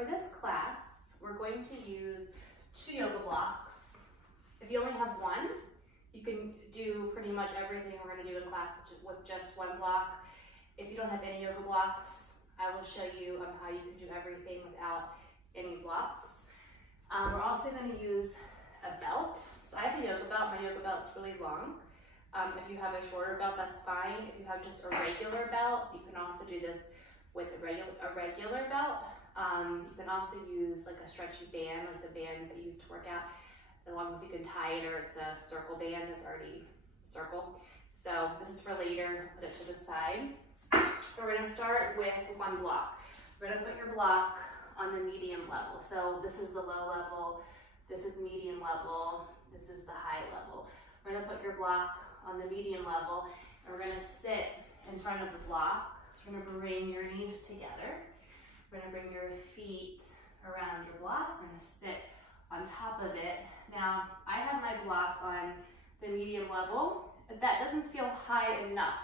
for this class, we're going to use 2 yoga blocks. If you only have one, you can do pretty much everything we're going to do in class with just 1 block. If you don't have any yoga blocks, I will show you how you can do everything without any blocks. We're also going to use a belt. So I have a yoga belt. My yoga belt's really long. If you have a shorter belt, that's fine. If you have just a regular belt, you can also do this with a regular belt. You can also use like a stretchy band, like the bands that you use to work out, as long as you can tie it, or it's a circle band that's already circle. So this is for later, put it to the side. So we're gonna start with 1 block. We're gonna put your block on the medium level. So this is the low level, this is medium level, this is the high level. We're gonna put your block on the medium level, and we're gonna sit in front of the block. So we're gonna bring your knees together. We're gonna bring your feet around your block. We're gonna sit on top of it. Now, I have my block on the medium level. If that doesn't feel high enough,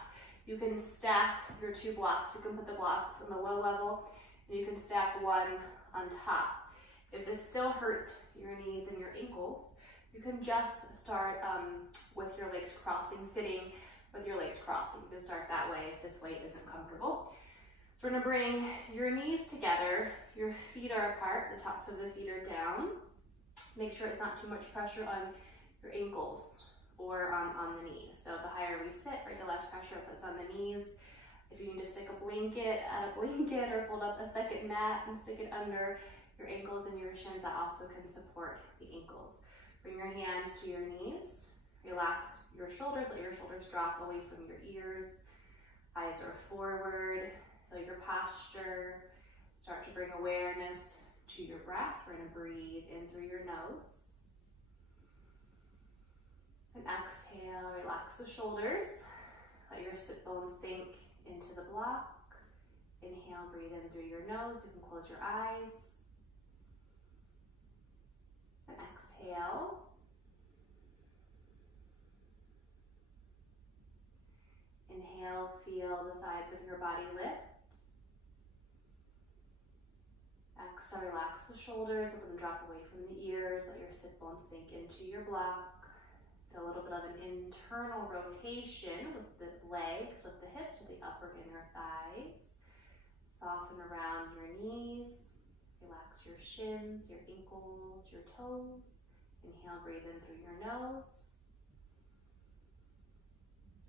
you can stack your 2 blocks. You can put the blocks on the low level, and you can stack 1 on top. If this still hurts your knees and your ankles, you can just start with your legs crossing, sitting with your legs crossing. You can start that way if this way isn't comfortable. So we're gonna bring your knees together, your feet are apart, the tops of the feet are down. Make sure it's not too much pressure on your ankles or on the knees. So the higher we sit, right, the less pressure it puts on the knees. If you need to stick a blanket, add a blanket, or fold up a second mat and stick it under your ankles and your shins, that also can support the ankles. Bring your hands to your knees, relax your shoulders, let your shoulders drop away from your ears, eyes are forward, feel your posture, start to bring awareness to your breath. We're gonna breathe in through your nose. And exhale, relax the shoulders, let your sit bones sink into the block. Inhale, breathe in through your nose, you can close your eyes. And exhale. Inhale, feel the sides of your body lift. Exhale, relax the shoulders, let them drop away from the ears, let your sit bones sink into your block. Feel a little bit of an internal rotation with the legs, with the hips, with the upper inner thighs. Soften around your knees. Relax your shins, your ankles, your toes. Inhale, breathe in through your nose.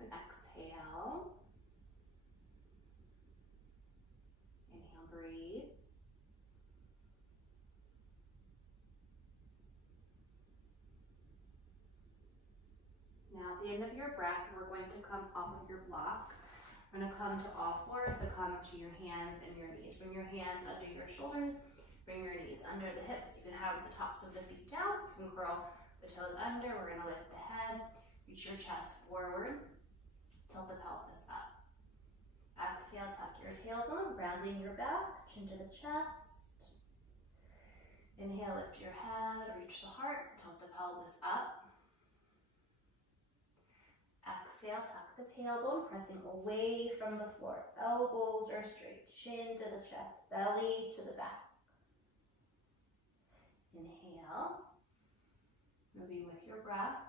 And exhale. Inhale, breathe. Now at the end of your breath, we're going to come off of your block. We're going to come to all fours, so come to your hands and your knees. Bring your hands under your shoulders. Bring your knees under the hips. You can have the tops of the feet down. You can curl the toes under. We're going to lift the head. Reach your chest forward. Tilt the pelvis up. Exhale, tuck your tailbone, rounding your back, chin to the chest. Inhale, lift your head, reach the heart, tilt the pelvis up. Exhale, tuck the tailbone, pressing away from the floor. Elbows are straight, chin to the chest, belly to the back. Inhale, moving with your breath.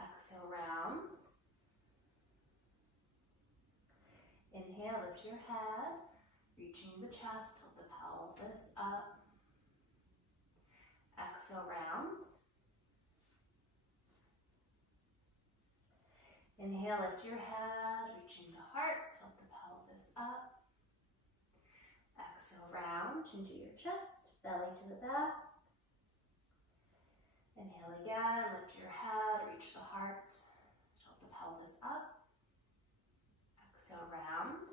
Exhale, rounds. Inhale, lift your head, reaching the chest, tilt the pelvis up. Exhale, rounds. Inhale, lift your head, reaching the heart, tilt the pelvis up. Exhale, round, chin to your chest, belly to the back. Inhale again, lift your head, reach the heart, tilt the pelvis up. Exhale, round.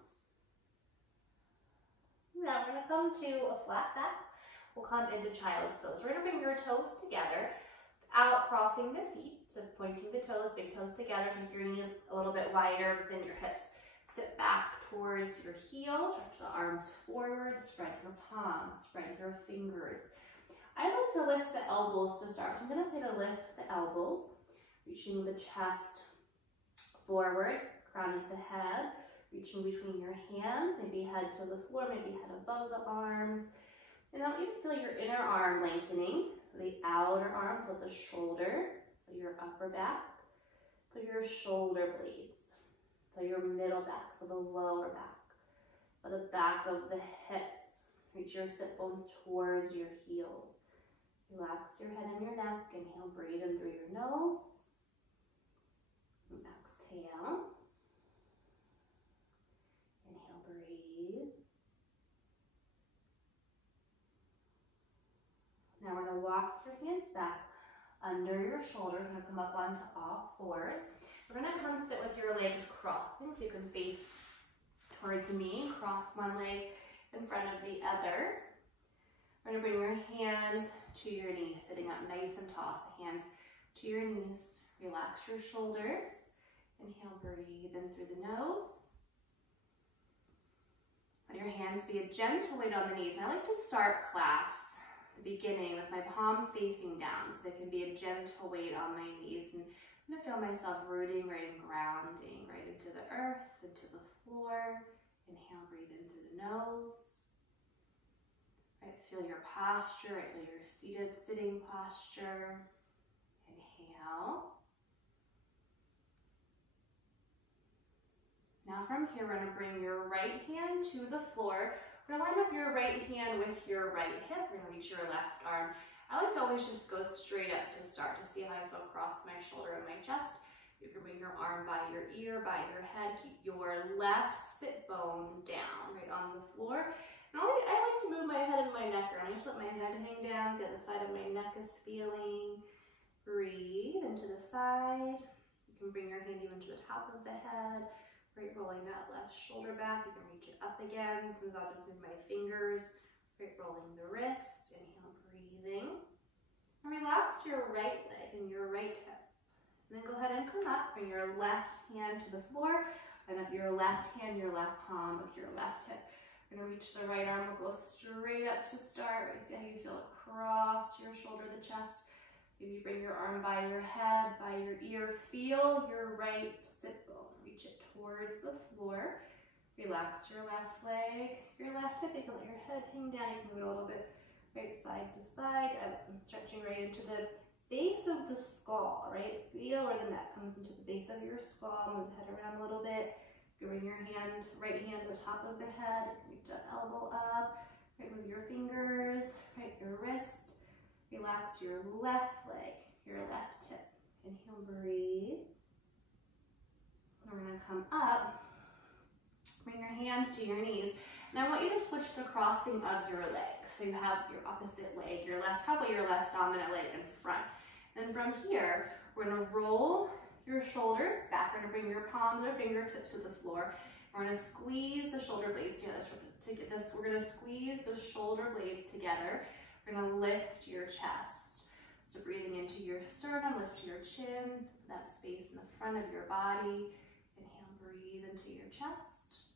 Now we're going to come to a flat back. We'll come into child's pose. We're going to bring your toes together, out crossing the feet, so pointing the toes, big toes together. Take your knees a little bit wider than your hips. Sit back towards your heels, stretch the arms forward, spread your palms, spread your fingers. I like to lift the elbows to start, so I'm going to say to lift the elbows, reaching the chest forward, crown of the head, Reaching between your hands, maybe head to the floor, maybe head above the arms. And I want you to feel your inner arm lengthening, the outer arm, feel the shoulder, feel your upper back, feel your shoulder blades, feel your middle back, feel the lower back, feel the back of the hips. Reach your sit bones towards your heels. Relax your head and your neck. Inhale, breathe in through your nose. And exhale. Inhale, breathe. Now we're going to walk your hands back under your shoulders. We're going to come up onto all fours. We're going to come sit with your legs crossing so you can face towards me. Cross one leg in front of the other. We're going to bring your hands to your knees, sitting up nice and tall. So hands to your knees. Relax your shoulders. Inhale, breathe in through the nose. Let your hands be a gentle weight on the knees. And I like to start class beginning with my palms facing down, so they can be a gentle weight on my knees. And I'm going to feel myself rooting right and grounding right into the earth, into the floor. Inhale, breathe in through the nose. Right, feel your posture, right, feel your seated sitting posture. Inhale. Now from here, we're going to bring your right hand to the floor. We're going to line up your right hand with your right hip. We're going to reach your left arm. I like to always just go straight up to start to see how I feel across my shoulder and my chest. You can bring your arm by your ear, by your head. Keep your left sit bone down, right on the floor. And I like to move my head and my neck around. I just let my head hang down, see how the side of my neck is feeling. Breathe into the side. You can bring your hand even to the top of the head. Right, rolling that left shoulder back. You can reach it up again. Sometimes I'll just move my fingers. Right, rolling the wrist. Inhale, breathing. And relax your right leg and your right hip. And then go ahead and come up. Bring your left hand to the floor. Line up your left hand, your left palm with your left hip. We're going to reach the right arm. We'll go straight up to start. See how you feel across your shoulder, the chest. Maybe bring your arm by your head, by your ear. Feel your right sit bone. Reach it towards the floor. Relax your left leg, your left hip. You can let your head hang down. You can move it a little bit right side to side. I'm stretching right into the base of the skull, right? Feel where the neck comes into the base of your skull. Move the head around a little bit. You bring your hand, right hand to the top of the head. Reach that elbow up. Right, move your fingers, right, your wrist. Relax your left leg, your left hip. Inhale, breathe. We're going to come up. Bring your hands to your knees. And I want you to switch the crossing of your legs. So you have your opposite leg, your left, probably your less dominant leg in front. And from here, we're going to roll your shoulders back. We're going to bring your palms or fingertips to the floor. We're going to squeeze the shoulder blades together. So to get this, we're going to squeeze the shoulder blades together. We're going to lift your chest. So breathing into your sternum, lift your chin, that space in the front of your body. Inhale, breathe into your chest.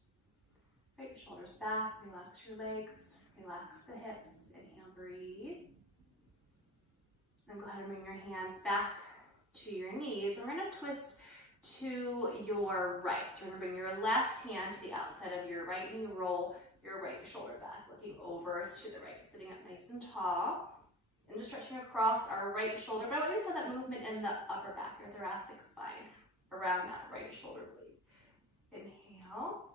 Right, shoulders back, relax your legs, relax the hips. Inhale, breathe. Then go ahead and bring your hands back to your knees. And we're going to twist to your right. So we're going to bring your left hand to the outside of your right knee, roll your right shoulder back, looking over to the right, sitting up nice and tall. And just stretching across our right shoulder. But I want you to feel that movement in the upper back, your thoracic spine, around that right shoulder blade. Inhale.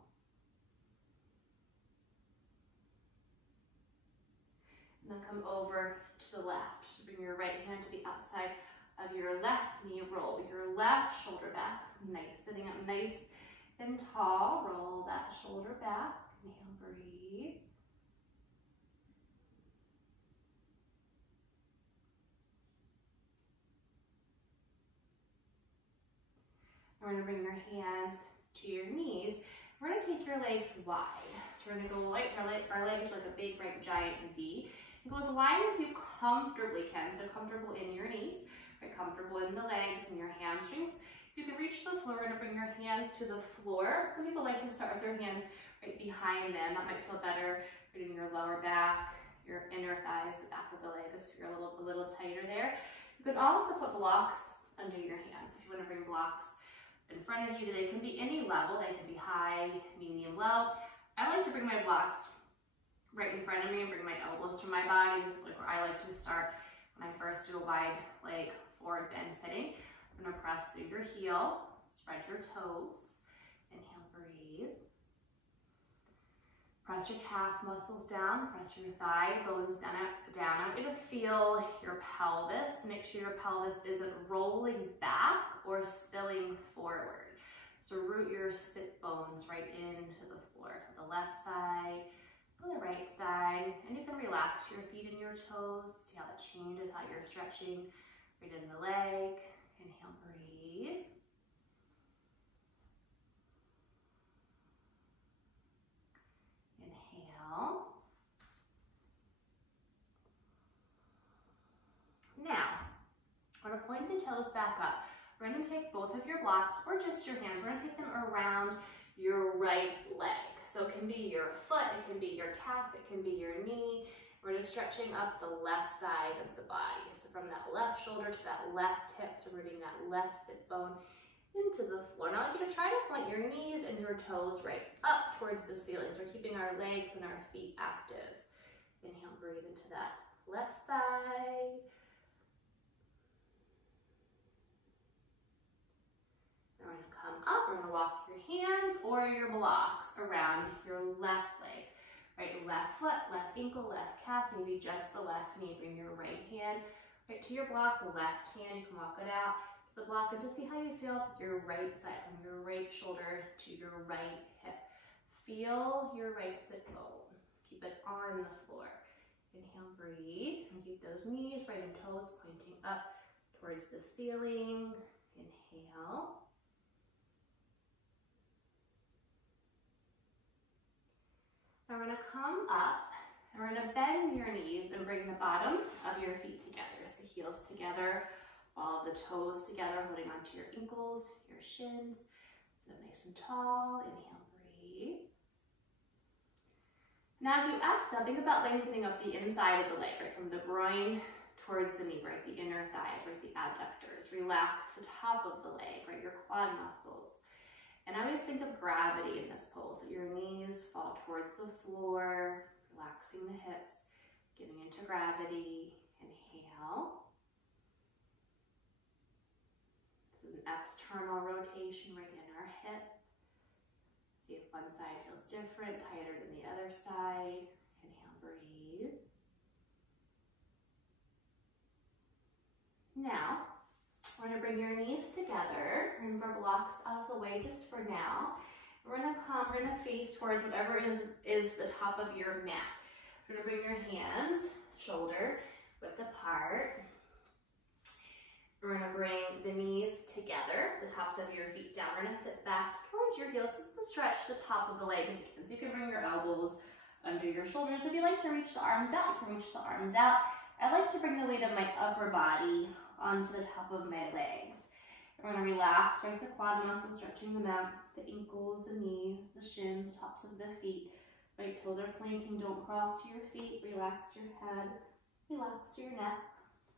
And then come over to the left. So bring your right hand to the outside of your left knee. Roll your left shoulder back. Nice, sitting up nice and tall. Roll that shoulder back. Inhale, breathe. We're going to bring your hands to your knees. We're going to take your legs wide. So we're going to go right, our legs like a big, right, giant V. And go as wide as you comfortably can. So comfortable in your knees, right, comfortable in the legs and your hamstrings. If you can reach the floor, we're going to bring your hands to the floor. Some people like to start with their hands right behind them. That might feel better. Right in your lower back, your inner thighs, the back of the legs if you're a little tighter there. You can also put blocks under your hands if you want to bring blocks in front of you. They can be any level. They can be high, medium, low. I like to bring my blocks right in front of me and bring my elbows to my body. This is like where I like to start when I first do a wide leg forward bend sitting. I'm gonna press through your heel, spread your toes, inhale, breathe. Press your calf muscles down, press your thigh bones down. I want you to feel your pelvis. Make sure your pelvis isn't rolling back or spilling forward. So root your sit bones right into the floor. The left side, the right side, and you can relax your feet and your toes. See how that changes, how you're stretching right in the leg. Inhale, breathe. Inhale. Now, we're going to point the toes back up. We're going to take both of your blocks or just your hands. We're going to take them around your right leg. So it can be your foot, it can be your calf, it can be your knee. We're just stretching up the left side of the body. So from that left shoulder to that left hip, so rooting that left sit bone into the floor. Now I want you to try to point your knees and your toes right up towards the ceiling. So we're keeping our legs and our feet active. Inhale, breathe into that left side. We're going to come up, we're going to walk your hands or your blocks around your left leg. Right, left foot, left ankle, left calf, maybe just the left knee. Bring your right hand right to your block, left hand, you can walk it out to the block and just see how you feel your right side, from your right shoulder to your right hip. Feel your right sit bone. Keep it on the floor. Inhale, breathe, and keep those knees, right and toes pointing up towards the ceiling. Inhale. Now we're going to come up, and we're going to bend your knees and bring the bottom of your feet together. So heels together, all the toes together, holding onto your ankles, your shins. Sit up nice and tall. Inhale, breathe. Now as you exhale, think about lengthening up the inside of the leg, right from the groin towards the knee, right, the inner thighs, right, the adductors. Relax the top of the leg, right, your quad muscles. And I always think of gravity in this pose, that your knees fall towards the floor, relaxing the hips, getting into gravity. Inhale. This is an external rotation right in our hip. See if one side feels different, tighter than the other side. Inhale, breathe. Now, we're going to bring your knees together. Remove our blocks out of the way just for now. We're going to face towards whatever is the top of your mat. We're going to bring your hands, shoulder width apart. We're going to bring the knees together, the tops of your feet down. We're going to sit back towards your heels just to stretch the top of the legs. So you can bring your elbows under your shoulders. If you like to reach the arms out, you can reach the arms out. I like to bring the weight of my upper body onto the top of my legs. We're going to relax, right, the quad muscles, stretching them out, the ankles, the knees, the shins, tops of the feet. Right toes are pointing, don't cross your feet. Relax your head, relax your neck,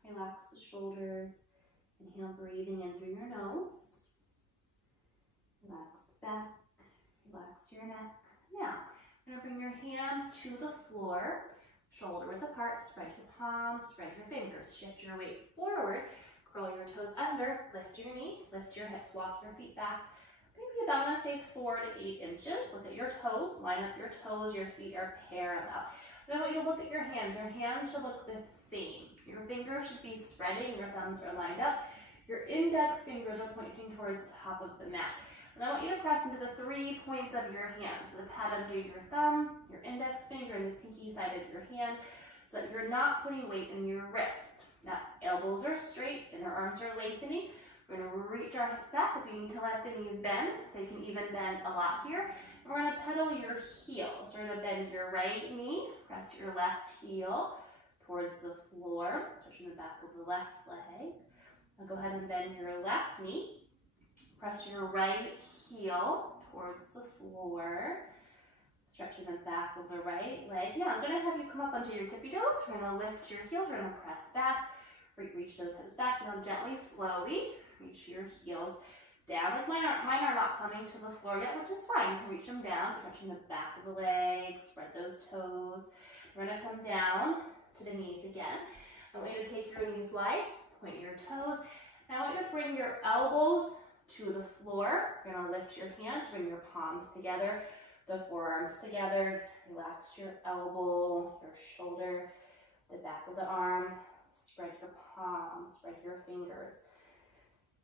relax the shoulders. Inhale, breathing in through your nose. Relax the back, relax your neck. Now, you're going to bring your hands to the floor. Shoulder width apart, spread your palms, spread your fingers. Shift your weight forward, curl your toes under, lift your knees, lift your hips, walk your feet back. Maybe about, I'm going to say 4 to 8 inches. Look at your toes, line up your toes, your feet are parallel. Then I want you to look at your hands. Your hands should look the same. Your fingers should be spreading, your thumbs are lined up. Your index fingers are pointing towards the top of the mat. And I want you to press into the 3 points of your hand. So the pad under your thumb, your index finger, and the pinky side of your hand, so that you're not putting weight in your wrists. Now, elbows are straight and our arms are lengthening. We're going to reach our hips back. If you need to let the knees bend, they can even bend a lot here. And we're going to pedal your heels. So we're going to bend your right knee, press your left heel towards the floor, touching the back of the left leg. Now go ahead and bend your left knee. Press your right heel towards the floor, stretching the back of the right leg. Now I'm going to have you come up onto your tippy toes. We're going to lift your heels. We're going to press back, reach those hips back. Now gently, slowly, reach your heels down. Like mine are not coming to the floor yet, which is fine. You can reach them down, stretching the back of the legs, spread those toes. We're gonna come down to the knees again. I want you to take your knees wide, point your toes. Now I want you to bring your elbows to the floor. You're gonna lift your hands, bring your palms together, the forearms together. Relax your elbow, your shoulder, the back of the arm. Spread your palms, spread your fingers.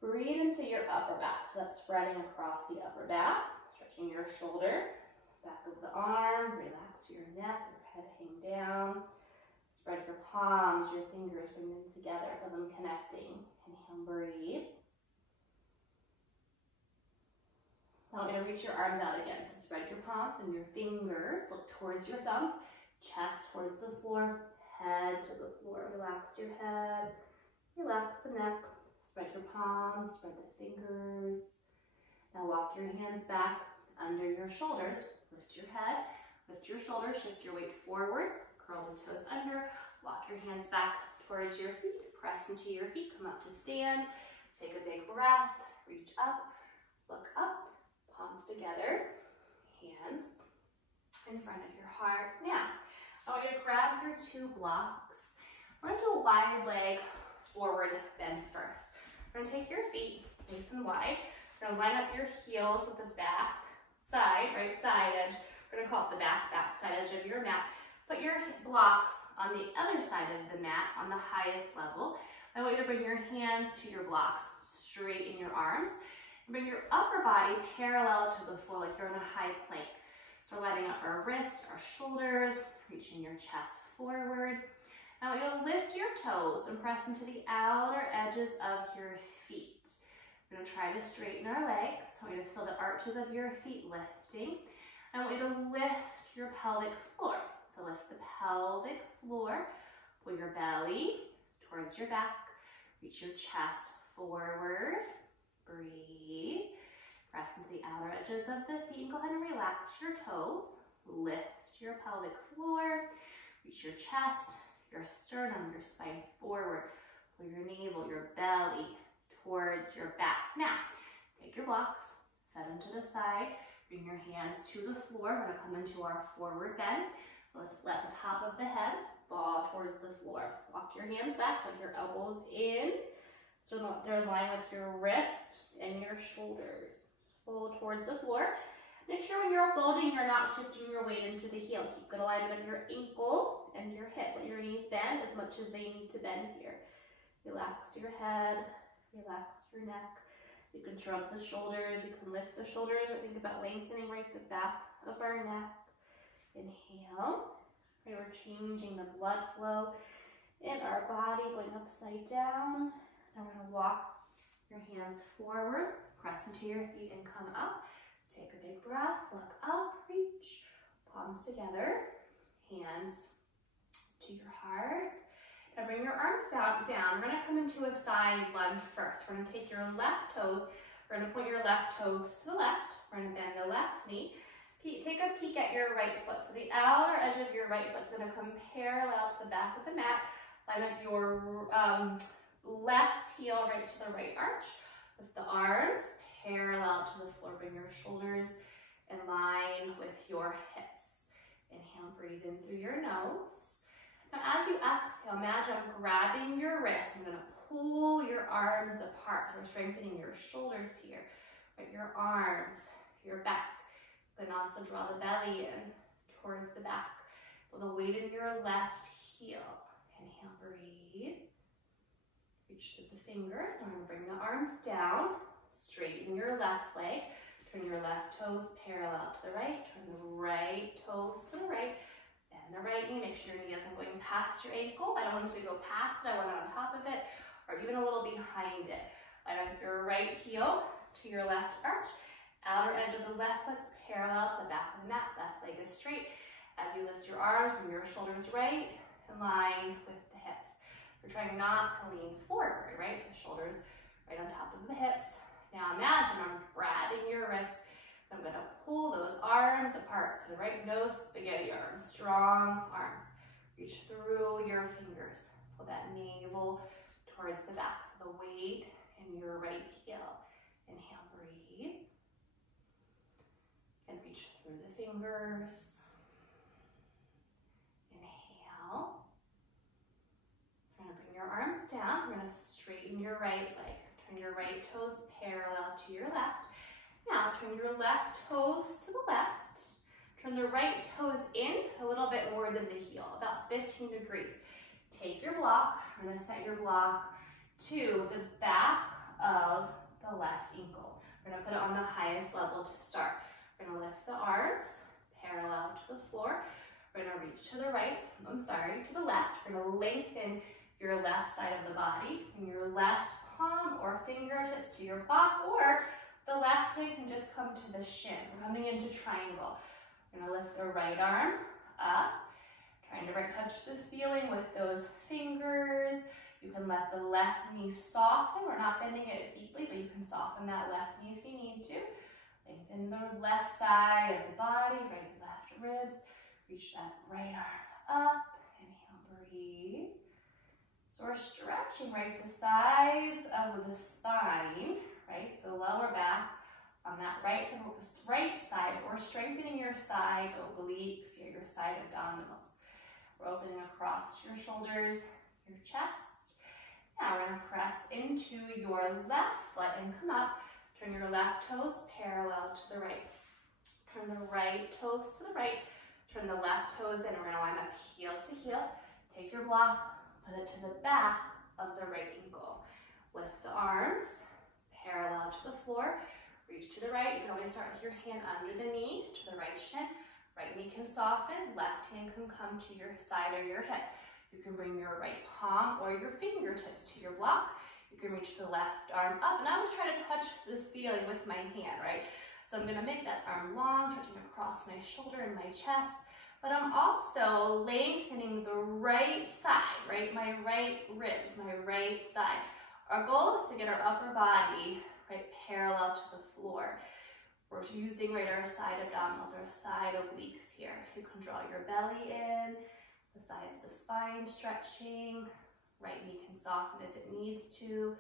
Breathe into your upper back. So that's spreading across the upper back, stretching your shoulder, back of the arm. Relax your neck, your head hang down. Spread your palms, your fingers, bring them together, feel them connecting. Inhale, breathe. Now we're going to reach your arms out again. So spread your palms and your fingers. Look towards your thumbs. Chest towards the floor. Head to the floor. Relax your head. Relax the neck. Spread your palms. Spread the fingers. Now walk your hands back under your shoulders. Lift your head. Lift your shoulders. Shift your weight forward. Curl the toes under. Walk your hands back towards your feet. Press into your feet. Come up to stand. Take a big breath. Reach up. Look up. Palms together, hands in front of your heart. Now, I want you to grab your two blocks. We're going to do a wide leg forward bend first. We're going to take your feet nice and wide. We're going to line up your heels with the back side, right side edge. We're going to call it the back side edge of your mat. Put your blocks on the other side of the mat on the highest level. I want you to bring your hands to your blocks, straighten your arms. Bring your upper body parallel to the floor like you're in a high plank. So lining up our wrists, our shoulders, reaching your chest forward. Now we're going to lift your toes and press into the outer edges of your feet. We're going to try to straighten our legs. I want you to feel the arches of your feet lifting. I want you to lift your pelvic floor. So lift the pelvic floor, pull your belly towards your back, reach your chest forward. Breathe. Press into the outer edges of the feet. Go ahead and relax your toes. Lift your pelvic floor. Reach your chest, your sternum, your spine forward. Pull your navel, your belly towards your back. Now, take your blocks, set them to the side. Bring your hands to the floor. We're going to come into our forward bend. Let's let the top of the head fall towards the floor. Walk your hands back, put your elbows in. So they're in line with your wrist and your shoulders. Fold towards the floor. Make sure when you're folding, you're not shifting your weight into the heel. Keep good alignment of your ankle and your hip. Let your knees bend as much as they need to bend here. Relax your head. Relax your neck. You can shrug the shoulders. You can lift the shoulders or think about lengthening right the back of our neck. Inhale. Okay, we're changing the blood flow in our body, going upside down. Now we're going to walk your hands forward, press into your feet and come up. Take a big breath, look up, reach, palms together, hands to your heart. Now bring your arms out down. We're going to come into a side lunge first. We're going to take your left toes. We're going to point your left toes to the left. We're going to bend the left knee. Take a peek at your right foot. So the outer edge of your right foot is going to come parallel to the back of the mat. Line up your left heel right to the right arch. With the arms parallel to the floor. Bring your shoulders in line with your hips. Inhale, breathe in through your nose. Now as you exhale, imagine I'm grabbing your wrist. I'm going to pull your arms apart. So we're strengthening your shoulders here. Right, your arms, your back. You can also draw the belly in towards the back. With the weight in your left heel. Inhale, breathe. Reach through the fingers. I'm going to bring the arms down. Straighten your left leg. Turn your left toes parallel to the right. Turn the right toes to the right. Bend the right knee. Make sure your knee isn't going past your ankle. I don't want it to go past it. I want it on top of it or even a little behind it. Line up your right heel to your left arch. Outer edge of the left foot's parallel to the back of the mat. Left leg is straight. As you lift your arms, bring your shoulders right in line with the hips. We're trying not to lean forward, right? So shoulders right on top of the hips. Now imagine I'm grabbing your wrist. I'm going to pull those arms apart. So right nose, spaghetti arms, strong arms. Reach through your fingers. Pull that navel towards the back. The weight in your right heel. Inhale, And reach through the fingers. Inhale. We're going to bring your arms down. We're going to straighten your right leg. Turn your right toes parallel to your left. Now turn your left toes to the left. Turn the right toes in a little bit more than the heel, about 15 degrees. Take your block. We're going to set your block to the back of the left ankle. We're going to put it on the highest level to start. We're going to lift the arms parallel to the floor. We're going to reach to the to the left. We're going to lengthen your left side of the body. And your left palm or fingertips to your block, or the left hand can just come to the shin. We're coming into triangle. We're going to lift the right arm up, trying to touch the ceiling with those fingers. You can let the left knee soften. We're not bending it deeply, but you can soften that left knee if you need to. Lengthen the left side of the body, right, left ribs. Reach that right arm up. Inhale, breathe. So we're stretching, right, the sides of the spine, right, the lower back on that right side. We're strengthening your side obliques, your side abdominals. We're opening across your shoulders, your chest. Now we're going to press into your left foot and come up. Turn your left toes parallel to the right. Turn the right toes to the right. Turn the left toes in. We're going to line up heel to heel. Take your block, put it to the back of the right ankle. Lift the arms parallel to the floor. Reach to the right. You can always start with your hand under the knee to the right shin. Right knee can soften. Left hand can come to your side or your hip. You can bring your right palm or your fingertips to your block. You can reach the left arm up. And I always try to touch the ceiling with my hand, right? So I'm going to make that arm long, stretching across my shoulder and my chest. But I'm also lengthening the right side, right? My right ribs, my right side. Our goal is to get our upper body, right, parallel to the floor. We're using, right, our side abdominals, our side obliques here. You can draw your belly in, the sides of the spine stretching. Right knee can soften if it needs to.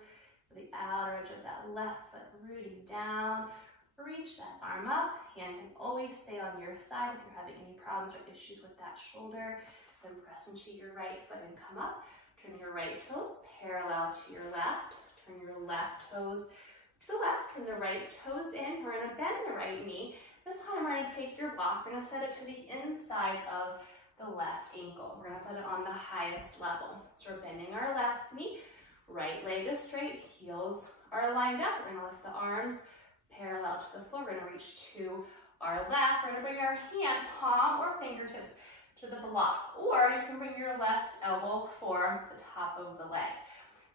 The outer edge of that left foot rooting down. Reach that arm up. Hand can always stay on your side if you're having any problems or issues with that shoulder. Then press into your right foot and come up. Turn your right toes parallel to your left. Turn your left toes to the left. Turn the right toes in. We're going to bend the right knee. This time we're going to take your block. We're going to set it to the inside of the left ankle. We're going to put it on the highest level. So we're bending our left knee. Right leg is straight. Heels are lined up. We're going to lift the arms parallel to the floor. We're going to reach to our left. We're going to bring our hand, palm or fingertips to the block. Or you can bring your left elbow for the top of the leg.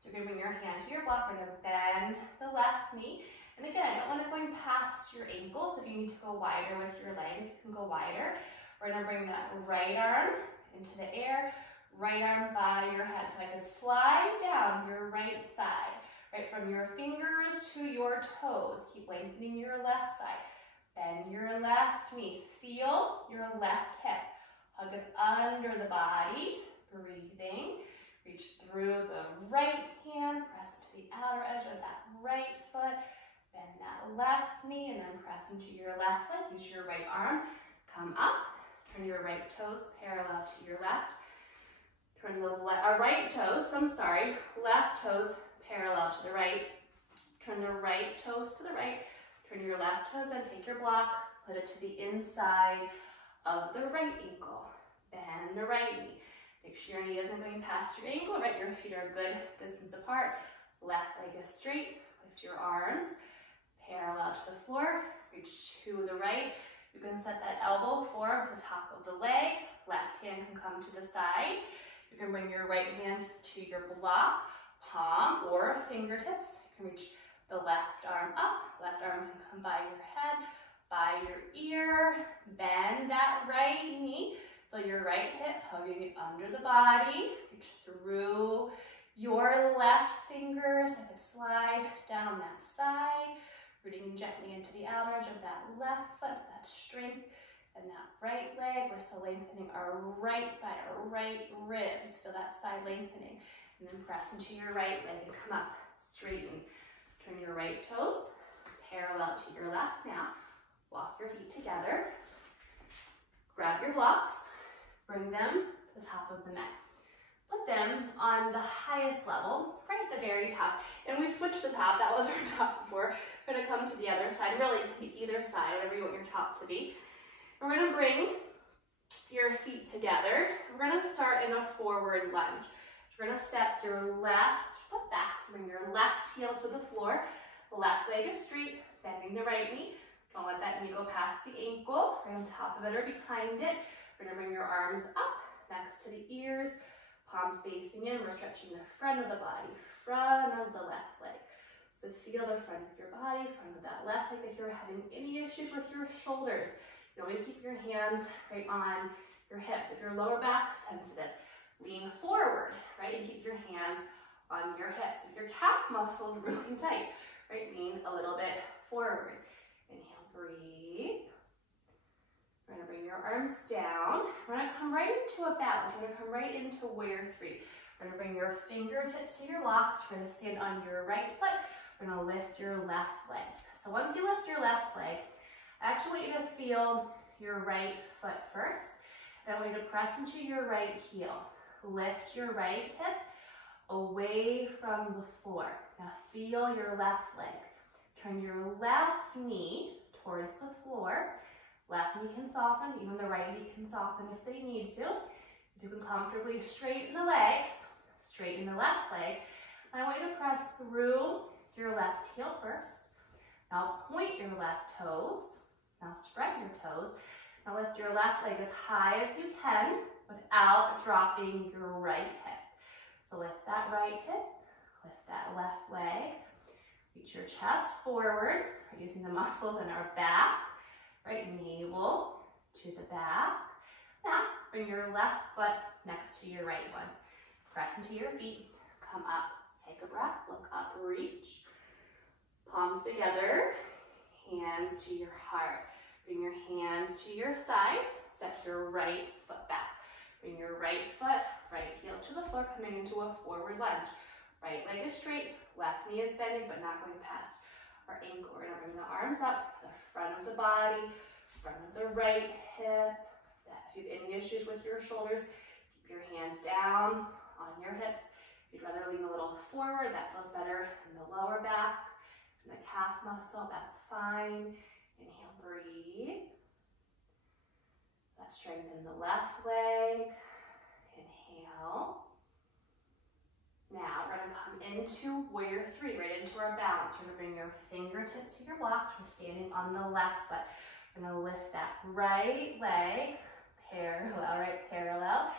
So you're going to bring your hand to your block. We're going to bend the left knee. And again, I don't want it going past your ankles. If you need to go wider with your legs, you can go wider. We're going to bring that right arm into the air, right arm by your head. So I can slide down your right side. Right, from your fingers to your toes. Keep lengthening your left side. Bend your left knee. Feel your left hip. Hug it under the body. Breathing. Reach through the right hand. Press to the outer edge of that right foot. Bend that left knee and then press into your left foot. Use your right arm. Come up. Turn your right toes parallel to your left. Turn the left toes parallel to the right. Turn the right toes to the right. Turn your left toes and take your block. Put it to the inside of the right ankle. Bend the right knee. Make sure your knee isn't going past your ankle. Right, your feet are a good distance apart. Left leg is straight. Lift your arms parallel to the floor. Reach to the right. You can set that elbow for the top of the leg. Left hand can come to the side. You can bring your right hand to your block. Palm or fingertips. You can reach the left arm up. Left arm can come by your head, by your ear. Bend that right knee. Feel your right hip hugging it under the body. Reach through your left fingers. I could slide down that side. Rooting gently into the outer edge of that left foot. That strength and that right leg. We're still lengthening our right side, our right ribs. Feel that side lengthening. And then press into your right leg and come up, straighten. Turn your right toes parallel to your left now. Walk your feet together. Grab your blocks, bring them to the top of the mat. Put them on the highest level, right at the very top. And we've switched the top, that was our top before. We're gonna come to the other side, really it can be either side, whatever you want your top to be. We're gonna bring your feet together. We're gonna start in a forward lunge. You're gonna step your left foot back, bring your left heel to the floor. The left leg is straight, bending the right knee. Don't let that knee go past the ankle, right on top of it or behind it. We're gonna bring your arms up next to the ears, palms facing in. We're stretching the front of the body, front of the left leg. So feel the front of your body, front of that left leg. If you're having any issues with your shoulders, you always keep your hands right on your hips. If your lower back is sensitive, lean forward, right? And keep your hands on your hips. If your calf muscle is really tight, right? Lean a little bit forward. Inhale, breathe. We're gonna bring your arms down. We're gonna come right into a balance. We're gonna come right into warrior three. We're gonna bring your fingertips to your blocks. We're gonna stand on your right foot. We're gonna lift your left leg. So once you lift your left leg, I actually want you to feel your right foot first. And I want you to press into your right heel. Lift your right hip away from the floor. Now feel your left leg. Turn your left knee towards the floor. Left knee can soften, even the right knee can soften if they need to. If you can comfortably straighten the legs, straighten the left leg. I want you to press through your left heel first. Now point your left toes. Now spread your toes. Now lift your left leg as high as you can without dropping your right hip. So lift that right hip, lift that left leg. Reach your chest forward, using the muscles in our back, right navel to the back. Now bring your left foot next to your right one. Press into your feet, come up, take a breath, look up, reach. Palms together, hands to your heart. Bring your hands to your sides, step your right foot back. Bring your right foot, right heel to the floor, coming into a forward lunge. Right leg is straight, left knee is bending, but not going past our ankle. We're gonna bring the arms up, the front of the body, front of the right hip. If you have any issues with your shoulders, keep your hands down on your hips. If you'd rather lean a little forward, that feels better in the lower back. The calf muscle, that's fine. Inhale, breathe. Let's strengthen the left leg. Inhale. Now we're gonna come into warrior three, right into our balance. We're gonna bring your fingertips to your blocks. We're standing on the left foot. We're gonna lift that right leg parallel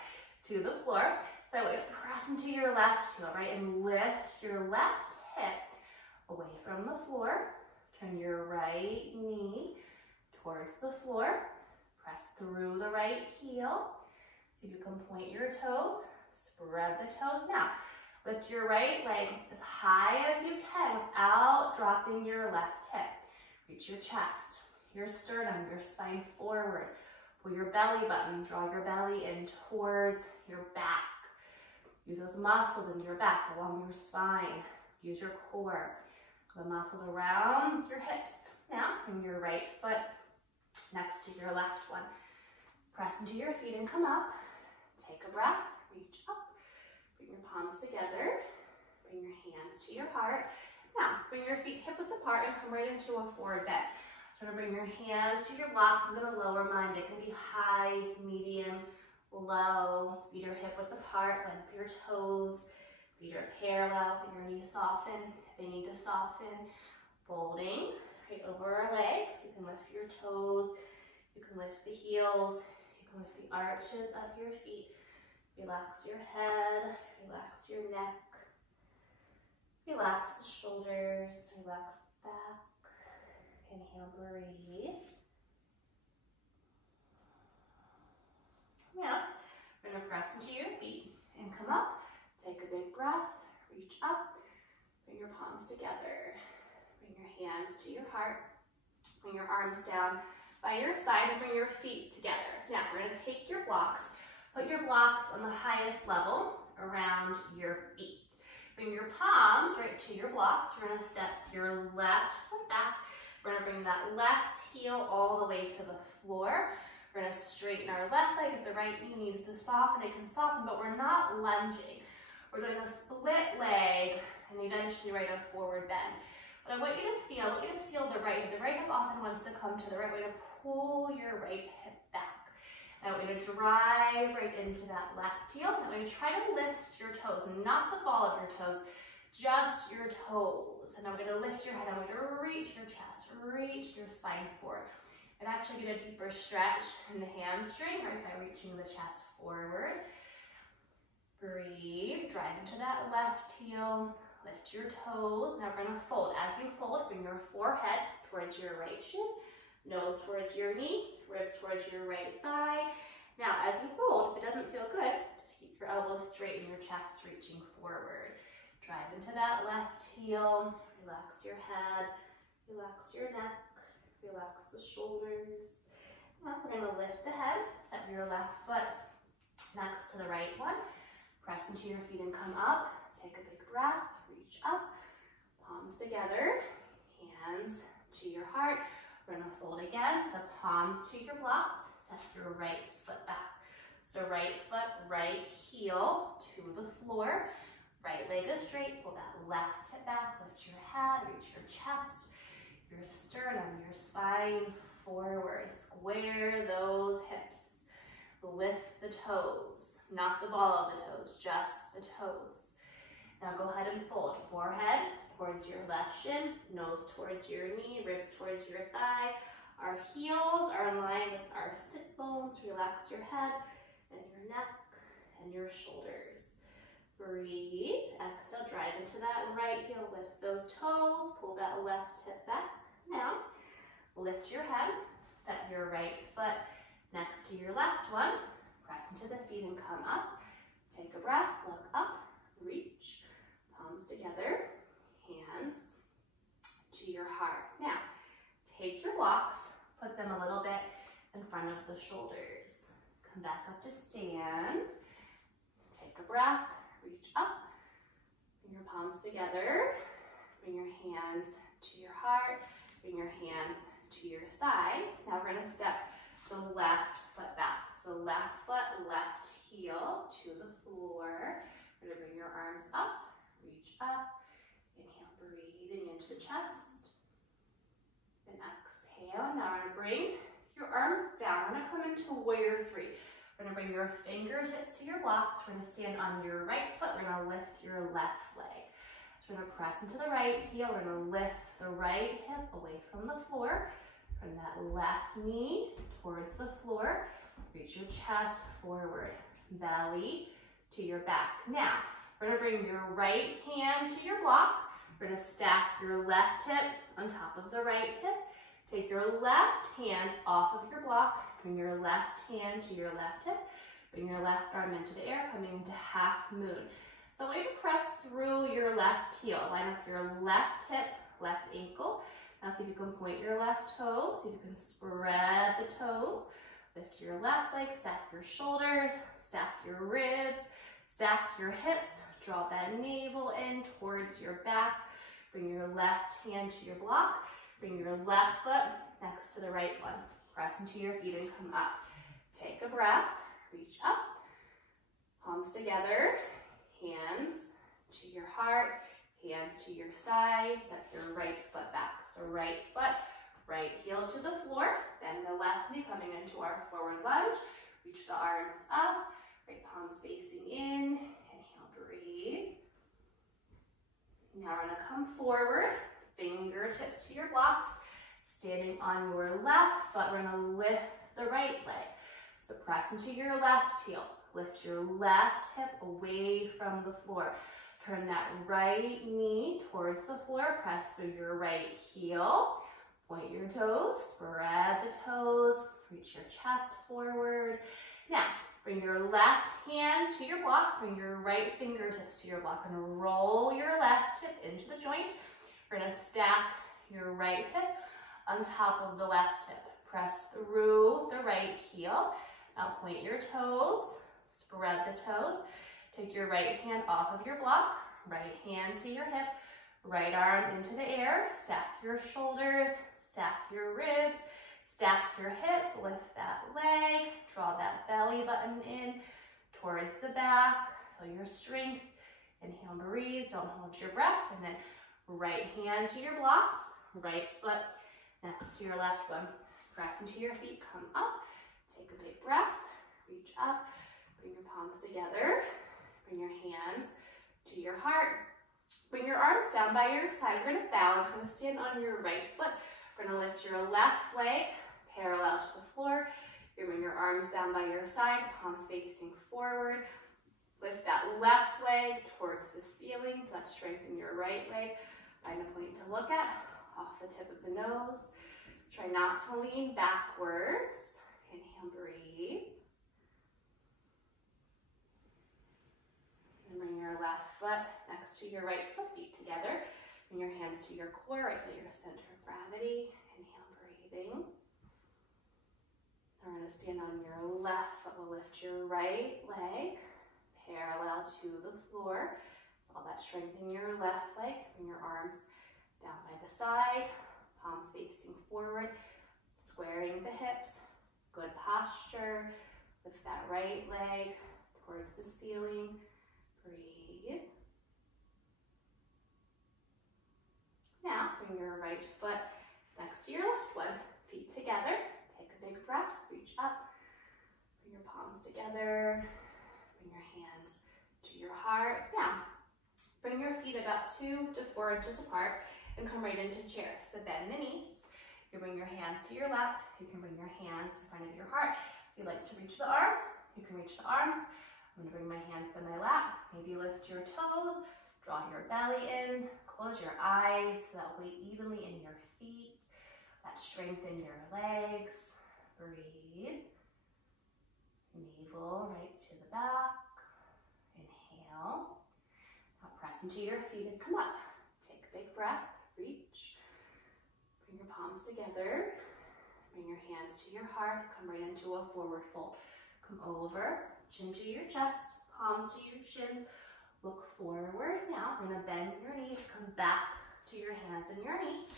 to the floor. So I want you to press into your left heel, right, and lift your left hip away from the floor. Turn your right knee towards the floor. Press through the right heel. See if you can point your toes. Spread the toes. Now, lift your right leg as high as you can without dropping your left hip. Reach your chest, your sternum, your spine forward. Pull your belly button. Draw your belly in towards your back. Use those muscles in your back along your spine. Use your core. The muscles around your hips. Now, bring your right foot next to your left one. Press into your feet and come up. Take a breath, reach up. Bring your palms together. Bring your hands to your heart. Now, bring your feet hip width apart and come right into a forward bend. I'm gonna bring your hands to your blocks. I'm gonna lower mine. It can be high, medium, low. Feet are hip width apart. Line up your toes. Feet are parallel. Let your knees soften if they need to soften. Folding right over our legs. You can lift your toes. You can lift the heels. You can lift the arches of your feet. Relax your head. Relax your neck. Relax the shoulders. Relax the back. Inhale, breathe. Now, we're going to press into your feet and come up. Take a big breath, reach up, bring your palms together. Bring your hands to your heart. Bring your arms down by your side and bring your feet together. Now, we're going to take your blocks, put your blocks on the highest level around your feet. Bring your palms right to your blocks. We're going to step your left foot back. We're gonna bring that left heel all the way to the floor. We're gonna straighten our left leg. If the right knee needs to soften, it can soften, but we're not lunging. We're doing a split leg and eventually right on forward bend. But I want you to feel the right hip. The right hip often wants to come to the right way to pull your right hip back. I want you to drive right into that left heel. I want you to try to lift your toes, not the ball of your toes, just your toes. And I'm going to lift your head. I'm going to reach your chest, reach your spine forward. And actually get a deeper stretch in the hamstring right by reaching the chest forward. Breathe, drive into that left heel, lift your toes. Now we're going to fold. As you fold, bring your forehead towards your right shin, nose towards your knee, ribs towards your right thigh. Now as you fold, if it doesn't feel good, just keep your elbows straight and your chest reaching forward. Drive into that left heel, relax your head, relax your neck, relax the shoulders. Now we're going to lift the head, step your left foot next to the right one. Press into your feet and come up. Take a big breath, reach up, palms together, hands to your heart. We're gonna fold again, so palms to your blocks, step your right foot back. So right foot, right heel to the floor, right leg is straight, pull that left hip back, lift your head, reach your chest, your sternum, your spine forward. Square those hips, lift the toes. Not the ball of the toes, just the toes. Now go ahead and fold. Forehead towards your left shin, nose towards your knee, ribs towards your thigh. Our heels are in line with our sit bones. Relax your head and your neck and your shoulders. Breathe. Exhale, drive into that right heel. Lift those toes. Pull that left hip back. Now, lift your head. Set your right foot next to your left one. Press into the feet and come up. Take a breath, look up, reach, palms together, hands to your heart. Now, take your blocks, put them a little bit in front of the shoulders. Come back up to stand. Take a breath, reach up, bring your palms together, bring your hands to your heart, bring your hands to your sides. Now we're gonna step the left foot back. So left foot, left heel to the floor. We're gonna bring your arms up, reach up. Inhale, breathing into the chest. Then exhale. Now we're gonna bring your arms down. We're gonna come into warrior three. We're gonna bring your fingertips to your blocks. We're gonna stand on your right foot. We're gonna lift your left leg. So we're gonna press into the right heel. We're gonna lift the right hip away from the floor. Bring that left knee towards the floor. Reach your chest forward, belly to your back. Now, we're gonna bring your right hand to your block. We're gonna stack your left hip on top of the right hip. Take your left hand off of your block. Bring your left hand to your left hip. Bring your left arm into the air, coming into half moon. So I want you to press through your left heel. Line up your left hip, left ankle. Now see if you can point your left toe. See if you can spread the toes. Lift your left leg, stack your shoulders, stack your ribs, stack your hips, draw that navel in towards your back. Bring your left hand to your block. Bring your left foot next to the right one. Press into your feet and come up. Take a breath, reach up, palms together, hands to your heart, hands to your side, step your right foot back. So right foot, right heel to the floor, bend the left knee coming into our forward lunge. Reach the arms up, right palms facing in. Inhale, breathe. Now we're gonna come forward, fingertips to your blocks. Standing on your left foot, we're gonna lift the right leg. So press into your left heel. Lift your left hip away from the floor. Turn that right knee towards the floor. Press through your right heel. Point your toes, spread the toes, reach your chest forward. Now, bring your left hand to your block, bring your right fingertips to your block, and roll your left hip into the joint. We're gonna stack your right hip on top of the left hip. Press through the right heel. Now point your toes, spread the toes. Take your right hand off of your block, right hand to your hip, right arm into the air, stack your shoulders, Stack your ribs, stack your hips, lift that leg, draw that belly button in towards the back, feel your strength. Inhale, breathe, don't hold your breath, and then right hand to your block, right foot next to your left one. Press into your feet, come up, take a big breath, reach up, bring your palms together, bring your hands to your heart. Bring your arms down by your side. We're gonna balance, we're gonna stand on your right foot. We're gonna lift your left leg parallel to the floor. You bring your arms down by your side, palms facing forward. Lift that left leg towards the ceiling. Let's strengthen your right leg. Find a point to look at, off the tip of the nose. Try not to lean backwards. Inhale, breathe. And bring your left foot next to your right foot, feet together. Bring your hands to your core, right foot, your center of gravity. Inhale, breathing. We're gonna stand on your left foot. We'll lift your right leg parallel to the floor. All that strength in your left leg. Bring your arms down by the side, palms facing forward, squaring the hips. Good posture. Lift that right leg towards the ceiling. Breathe. Now, bring your right foot next to your left one. Feet together. Take a big breath. Reach up. Bring your palms together. Bring your hands to your heart. Now, bring your feet about 2 to 4 inches apart and come right into chair. So bend the knees. You bring your hands to your lap. You can bring your hands in front of your heart. If you'd like to reach the arms, you can reach the arms. I'm gonna bring my hands to my lap. Maybe lift your toes, draw your belly in, close your eyes, feel that weight evenly in your feet, that strength in your legs. Breathe. Navel right to the back. Inhale. Now press into your feet and come up. Take a big breath, reach. Bring your palms together. Bring your hands to your heart. Come right into a forward fold. Come over, chin to your chest, palms to your shins. Look forward. Now we're gonna bend your knees, come back to your hands and your knees.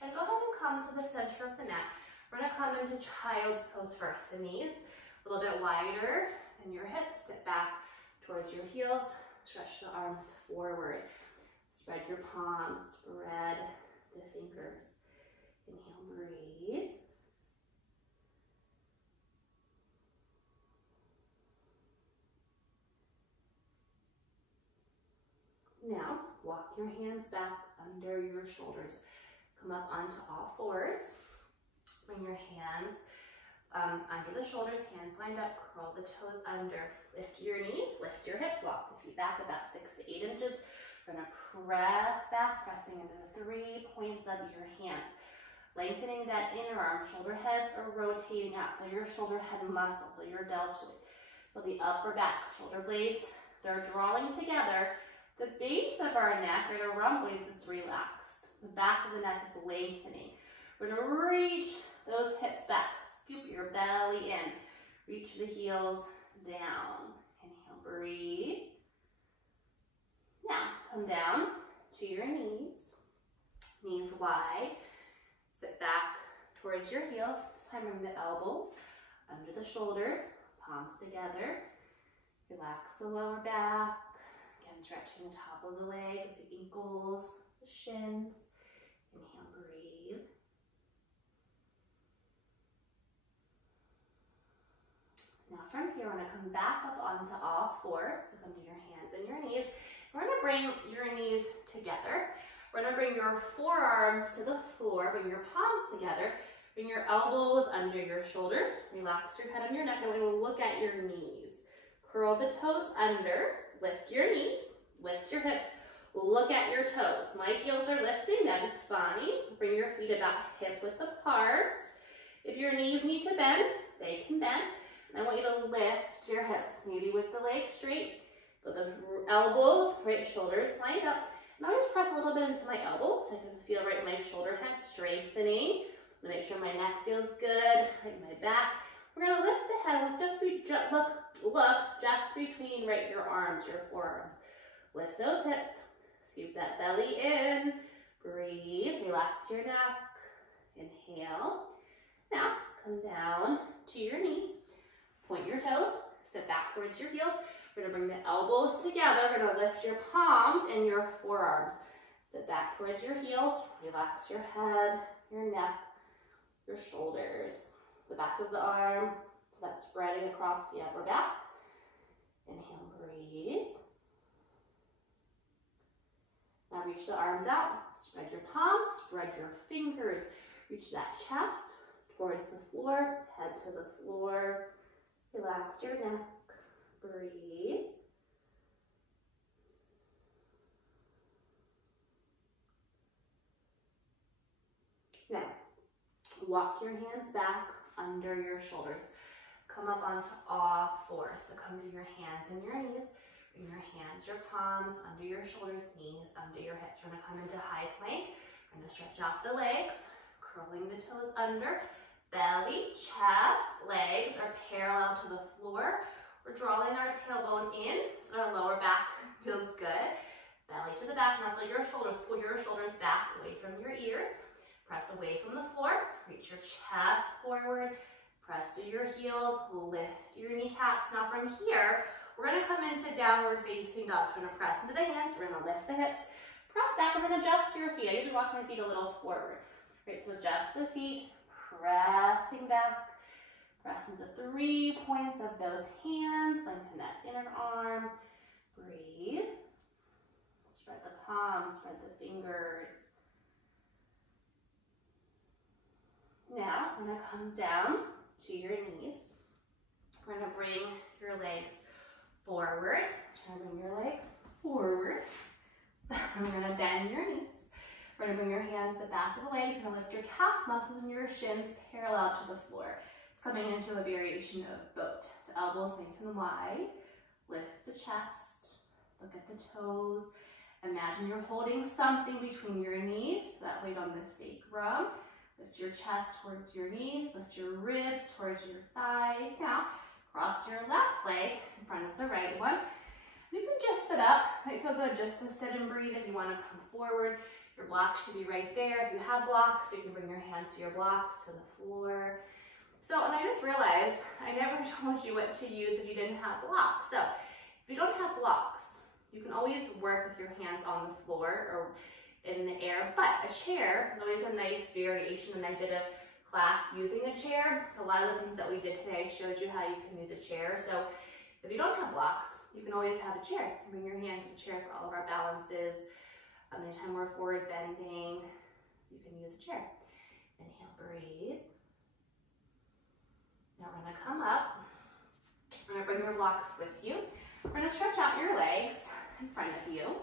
And go ahead and come to the center of the mat. We're gonna come into child's pose first. The knees a little bit wider than your hips. Sit back towards your heels. Stretch the arms forward. Spread your palms, spread the fingers. Inhale, breathe. Now, walk your hands back under your shoulders. Come up onto all fours. Bring your hands under the shoulders, hands lined up, curl the toes under. Lift your knees, lift your hips, walk the feet back about 6 to 8 inches. We're gonna press back, pressing into the 3 points of your hands. Lengthening that inner arm, shoulder heads are rotating out. Feel your shoulder head muscle, feel your deltoid. Feel the upper back, shoulder blades, they're drawing together. The base of our neck, right, our rhomboids is relaxed. The back of the neck is lengthening. We're gonna reach those hips back. Scoop your belly in. Reach the heels down. Inhale, breathe. Now, come down to your knees. Knees wide. Sit back towards your heels. This time bring the elbows under the shoulders, palms together. Relax the lower back. Again, stretching the top of the legs, the ankles, the shins. Inhale, breathe. Now from here, we're gonna come back up onto all fours. So come to your hands and your knees. We're gonna bring your knees together. We're gonna bring your forearms to the floor, bring your palms together, bring your elbows under your shoulders, relax your head and your neck, and we're gonna look at your knees. Curl the toes under, lift your knees, lift your hips, look at your toes. My heels are lifting, that is fine. Bring your feet about hip width apart. If your knees need to bend, they can bend. And I want you to lift your hips, maybe with the legs straight, but the elbows, right, shoulders lined up. And I always press a little bit into my elbows so I can feel right my shoulder head strengthening. Make sure my neck feels good, right my back. We're gonna lift the head, look just between right your arms, your forearms. Lift those hips, scoop that belly in, breathe, relax your neck. Inhale. Now, come down to your knees. Point your toes, sit back towards your heels. We're gonna bring the elbows together. We're gonna lift your palms and your forearms. Sit back towards your heels. Relax your head, your neck, your shoulders, the back of the arm. So that's spreading across the upper back. Inhale, breathe. Now reach the arms out. Spread your palms, spread your fingers. Reach that chest towards the floor, head to the floor. Relax your neck. Breathe. Now, walk your hands back under your shoulders. Come up onto all fours. So come to your hands and your knees. Bring your hands, your palms under your shoulders, knees under your hips. We're gonna come into high plank. We're gonna stretch out the legs, curling the toes under. Belly, chest, legs are parallel to the floor. We're drawing our tailbone in so our lower back feels good. Belly to the back, now feel your shoulders. Pull your shoulders back away from your ears. Press away from the floor. Reach your chest forward. Press to your heels. Lift your kneecaps. Now from here, we're going to come into downward facing dog. We're going to press into the hands. We're going to lift the hips. Press back. We're going to adjust your feet. I usually walk my feet a little forward. Right, so adjust the feet. Pressing back. Press into 3 points of those hands. Lengthen that inner arm. Breathe. Spread the palms, spread the fingers. Now, we're gonna come down to your knees. We're gonna bring your legs forward. Try to bring your legs forward. We're gonna bend your knees. We're gonna bring your hands to the back of the legs. You're gonna lift your calf muscles and your shins parallel to the floor. It's coming into a variation of boat. So elbows nice and wide. Lift the chest. Look at the toes. Imagine you're holding something between your knees, so that weight on the sacrum. Lift your chest towards your knees, lift your ribs towards your thighs. Now, cross your left leg in front of the right one. You can just sit up. It might feel good just to sit and breathe. If you want to come forward, your blocks should be right there. If you have blocks, you can bring your hands to your blocks, to the floor. So, and I just realized I never told you what to use if you didn't have blocks. So, if you don't have blocks, you can always work with your hands on the floor or in the air, but a chair is always a nice variation, and I did a class using a chair. So a lot of the things that we did today, I showed you how you can use a chair. So if you don't have blocks, you can always have a chair. Bring your hand to the chair for all of our balances. Anytime we're forward bending, you can use a chair. Inhale, breathe. Now we're gonna come up. We're gonna bring your blocks with you. We're gonna stretch out your legs in front of you.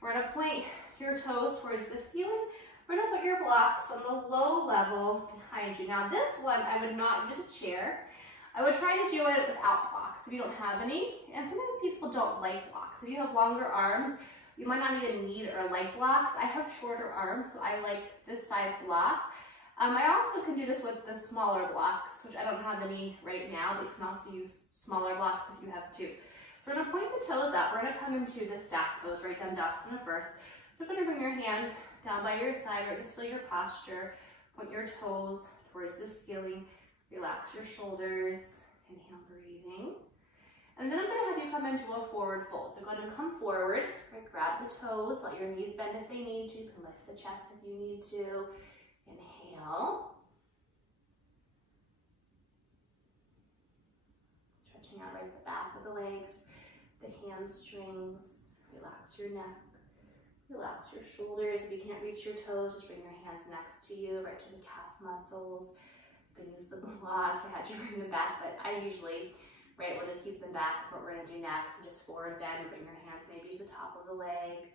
We're gonna point your toes towards the ceiling. We're gonna put your blocks on the low level behind you. Now this one, I would not use a chair. I would try to do it without blocks if you don't have any. And sometimes people don't like blocks. If you have longer arms, you might not even need or like blocks. I have shorter arms, so I like this size block. I also can do this with the smaller blocks, which I don't have any right now, but you can also use smaller blocks if you have two. So we're gonna point the toes up. We're gonna come into the stack pose, right down Dachshund first. So we're gonna bring your hands down by your side, right? Just feel your posture. Point your toes towards the ceiling. Relax your shoulders. Inhale, breathing. And then I'm gonna have you come into a forward fold. So go ahead and come forward, right? Grab the toes, let your knees bend if they need to. You can lift the chest if you need to. Inhale. Stretching out right the back of the legs, the hamstrings. Relax your neck. Relax your shoulders. If you can't reach your toes, just bring your hands next to you, right to the calf muscles. You can use the blocks. I had you bring them back, but I usually, right, we'll just keep them back for what we're gonna do next. So just forward bend, bring your hands maybe to the top of the leg,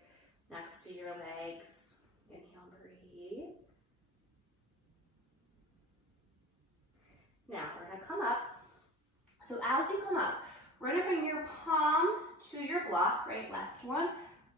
next to your legs. Inhale, breathe. Now we're gonna come up. So as you come up, we're gonna bring your palm to your block, right, left one,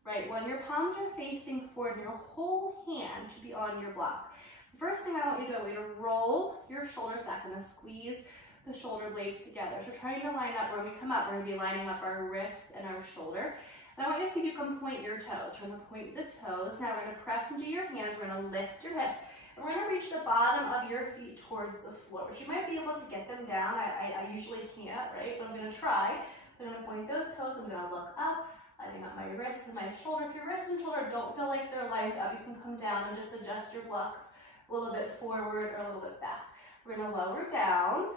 right one. Your palms are facing forward and your whole hand should be on your block. The first thing I want you to do, I want you to roll your shoulders back. I'm gonna squeeze the shoulder blades together. So trying to line up, when we come up, we're gonna be lining up our wrist and our shoulder. And I want you to see if you can point your toes. We're gonna point the toes. Now we're gonna press into your hands. We're gonna lift your hips. And we're gonna reach the bottom of your feet towards the floor, which you might be able to get them down. I usually can't, right? But I'm gonna try. So I'm gonna point those toes, I'm gonna look up, lining up my wrists and my shoulder. If your wrist and shoulder don't feel like they're lined up, you can come down and just adjust your blocks a little bit forward or a little bit back. We're gonna lower down.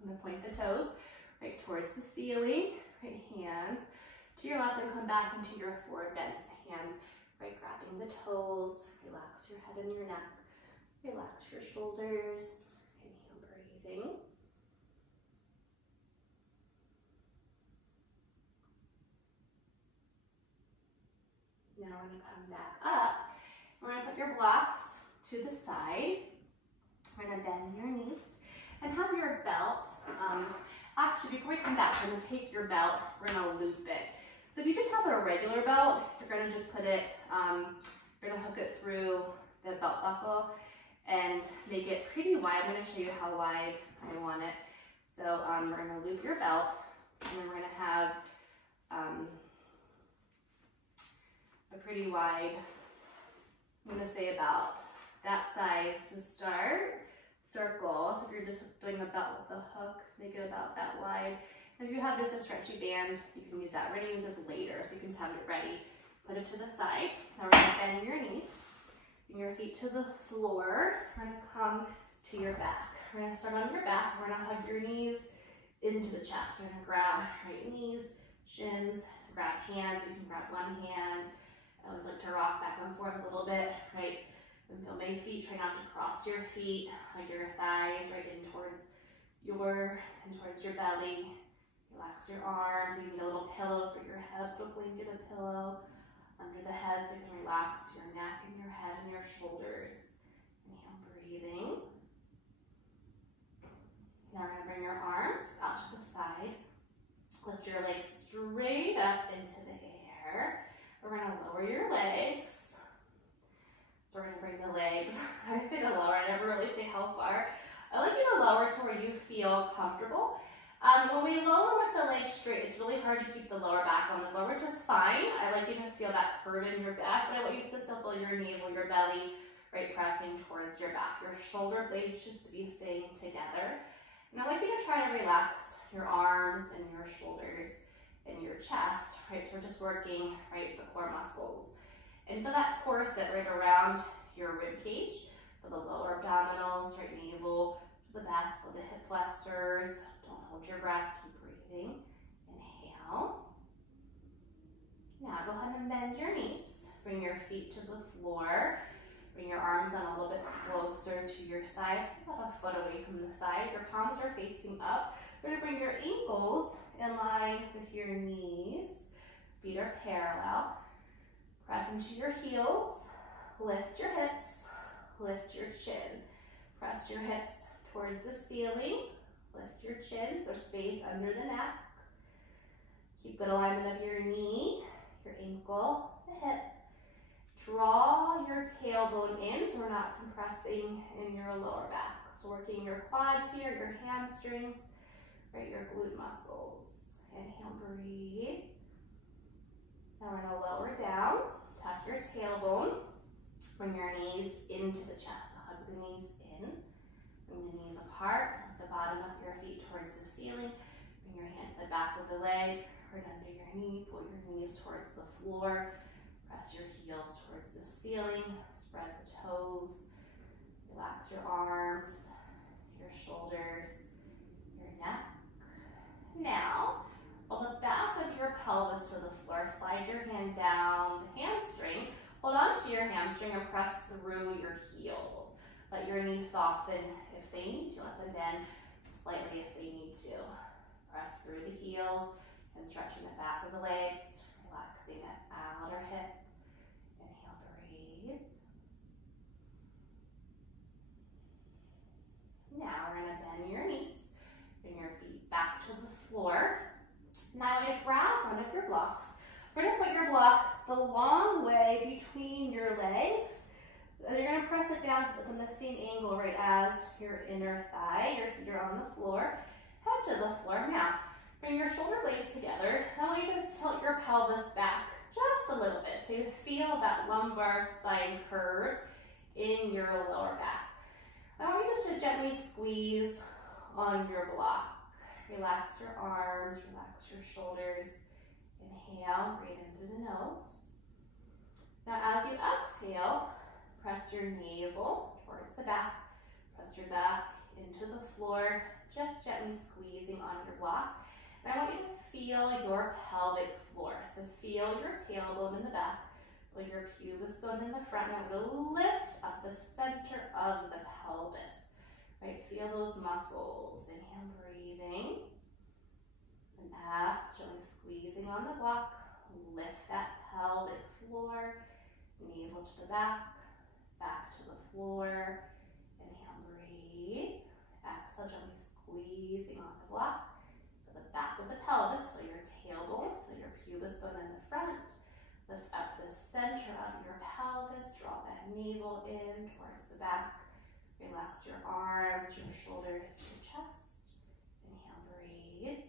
I'm gonna point the toes right towards the ceiling, right hands to your left and come back into your forward bend. Hands right grabbing the toes. Relax your head and your neck. Relax your shoulders. Inhale, breathing. Now we're gonna come back up. We're gonna put your blocks to the side. We're gonna bend your knees and have your belt. Actually, before we come back, we're gonna take your belt, we're gonna loop it. So if you just have a regular belt, you're gonna just put it, you're gonna hook it through the belt buckle and make it pretty wide. I'm gonna show you how wide I want it. So we're gonna loop your belt, and then we're gonna have a pretty wide, I'm gonna say about that size to start. Circle. So if you're just doing the belt with the hook, make it about that wide. If you have just a stretchy band, you can use that. We're gonna use this later, so you can just have it ready. Put it to the side. Now we're gonna bend your knees, bring your feet to the floor. We're gonna come to your back. We're gonna start on your back. We're gonna hug your knees into the chest. We're gonna grab right knees, shins, grab hands. You can grab one hand. I always like to rock back and forth a little bit, right? And feel my feet, try not to cross your feet, hug your thighs right in towards your belly. Relax your arms. You need a little pillow for your head, put a blanket, a pillow under the head so you can relax your neck and your head and your shoulders. Inhale, breathing. Now we're gonna bring your arms out to the side. Lift your legs straight up into the air. We're gonna lower your legs. So we're gonna bring the legs, I say to lower, I never really say how far. I like you to lower to where you feel comfortable. When we lower with the legs straight, it's really hard to keep the lower back on the floor, which is fine. I like you to feel that curve in your back, but I want you to still feel your navel, your belly, right, pressing towards your back. Your shoulder blades should be staying together. And I like you to try to relax your arms and your shoulders and your chest, right? So we're just working, right, the core muscles. And feel that core sit right around your rib cage, for the lower abdominals, right navel, to the back of the hip flexors. Don't hold your breath, keep breathing. Inhale. Now go ahead and bend your knees. Bring your feet to the floor. Bring your arms down a little bit closer to your sides, about a foot away from the side. Your palms are facing up. We're gonna bring your ankles in line with your knees. Feet are parallel. Press into your heels, lift your hips, lift your chin. Press your hips towards the ceiling, lift your chin, so there's space under the neck. Keep good alignment of your knee, your ankle, the hip. Draw your tailbone in so we're not compressing in your lower back. So working your quads here, your hamstrings, right, your glute muscles. Inhale, breathe. Now we're gonna lower down, tuck your tailbone, bring your knees into the chest. So hug the knees in, bring the knees apart, the bottom of your feet towards the ceiling. Bring your hand to the back of the leg, right under your knee, pull your knees towards the floor. Press your heels towards the ceiling, spread the toes, relax your arms, your shoulders, your neck. Now, pull the back of your pelvis to the floor, slide your hand down the hamstring, hold on to your hamstring and press through your heels. Let your knees soften if they need to, let them bend slightly if they need to. Press through the heels and stretching the back of the legs, relaxing that outer hip. Inhale, breathe. Now we're gonna bend your knees, bring your feet back to the floor. Now we're gonna grab one of your blocks. We're gonna put your block the long way between your legs. And you're gonna press it down so it's on the same angle, right, as your inner thigh. Your feet are on the floor. Head to the floor. Now, bring your shoulder blades together. Now I want you to tilt your pelvis back just a little bit so you feel that lumbar spine curve in your lower back. I want you just to gently squeeze on your block. Relax your arms, relax your shoulders. Inhale, breathe in through the nose. Now as you exhale, press your navel towards the back. Press your back into the floor, just gently squeezing on your block. And I want you to feel your pelvic floor. So feel your tailbone in the back, feel your pubis bone in the front. Now we're going to lift up the center of the pelvis. Right? Feel those muscles. Inhale, breathing. And exhale, squeezing on the block. Lift that pelvic floor. Navel to the back, back to the floor. Inhale, breathe. Exhale, gently squeezing on the block. Feel the back of the pelvis, feel your tailbone, feel your pubis bone in the front. Lift up the center of your pelvis. Draw that navel in towards the back. Relax your arms, your shoulders, your chest. Inhale, breathe.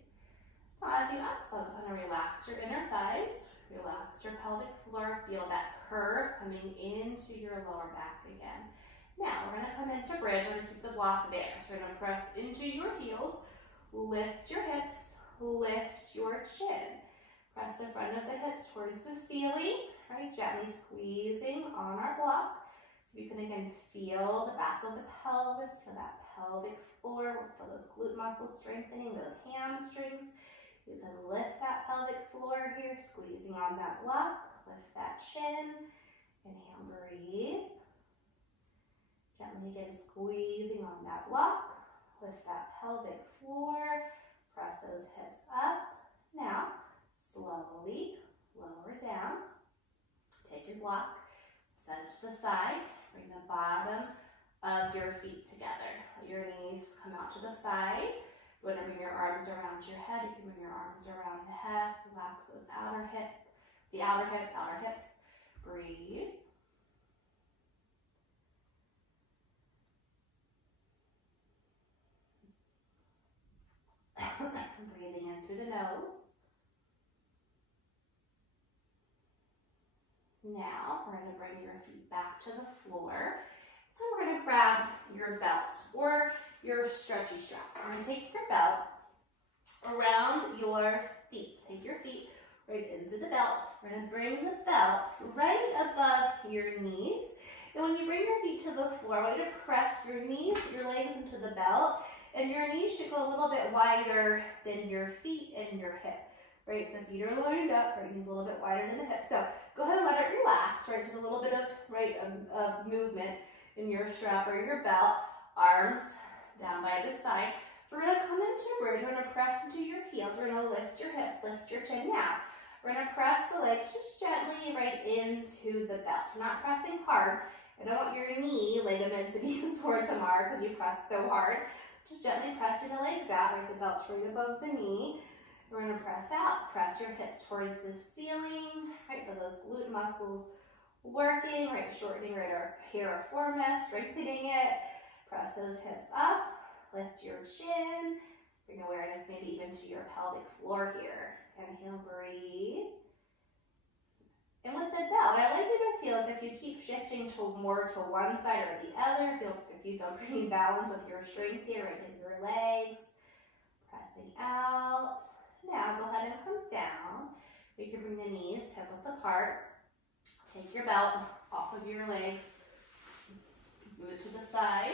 Now as you exhale, kind of relax your inner thighs. Relax your pelvic floor. Feel that curve coming into your lower back again. Now we're going to come into bridge. We're going to keep the block there. So we're going to press into your heels. Lift your hips. Lift your chin. Press the front of the hips towards the ceiling. Right? Gently squeezing on our block. So you can again feel the back of the pelvis, feel that pelvic floor, feel those glute muscles strengthening, those hamstrings. You can lift that pelvic floor here, squeezing on that block. Lift that chin. Inhale, breathe. Gently again squeezing on that block. Lift that pelvic floor. Press those hips up. Now, slowly lower down. Take your block, set it to the side. Bring the bottom of your feet together. Let your knees come out to the side. You want to bring your arms around your head. You can bring your arms around the head. Relax those outer hips. Breathe. Breathing in through the nose. Now, we're going to bring your feet back to the floor. So we're going to grab your belt or your stretchy strap. We're going to take your belt around your feet. Take your feet right into the belt. We're going to bring the belt right above your knees. And when you bring your feet to the floor, I want you to press your knees, your legs into the belt. And your knees should go a little bit wider than your feet and your hip. Right, so feet are lined up, right, knees a little bit wider than the hips. So go ahead and let it relax, right, so there's a little bit of, right, movement in your strap or your belt, arms down by the side. So we're gonna come into bridge, we're gonna press into your heels, we're gonna lift your hips, lift your chin. Now, we're gonna press the legs just gently right into the belt. We're not pressing hard. I don't want your knee ligament to be sore tomorrow because you press so hard. Just gently pressing the legs out, right, the belt's right above the knee. We're going to press out, press your hips towards the ceiling, right, for those glute muscles working, right, shortening right our piriformis, strengthening it. Press those hips up, lift your chin, bring awareness maybe even to your pelvic floor here. Inhale, breathe. And with the belt, I like you to feel as if you keep shifting more to one side or the other. If you feel pretty balanced with your strength here, right in your legs. Pressing out. Now go ahead and come down. You can bring the knees hip width apart. Take your belt off of your legs. Move it to the side.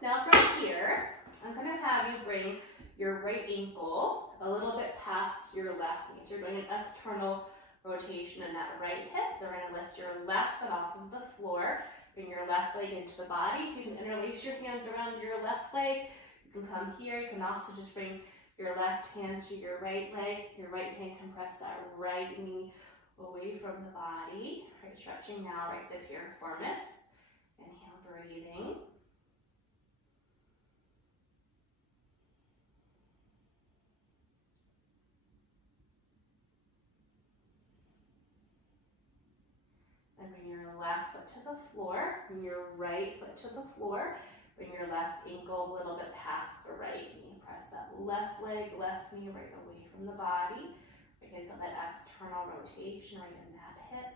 Now from here, I'm going to have you bring your right ankle a little bit past your left knee. So you're doing an external rotation in that right hip. Then we're going to lift your left foot off of the floor. Bring your left leg into the body. You can interlace your hands around your left leg. You can come here. You can also just bring your left hand to your right leg. Your right hand can press that right knee away from the body. Right, stretching now, right, the piriformis. Inhale, breathing. And bring your left foot to the floor. Bring your right foot to the floor. Bring your left ankle a little bit past the right knee. Press that left leg, left knee right away from the body. We're going to feel that external rotation right in that hip.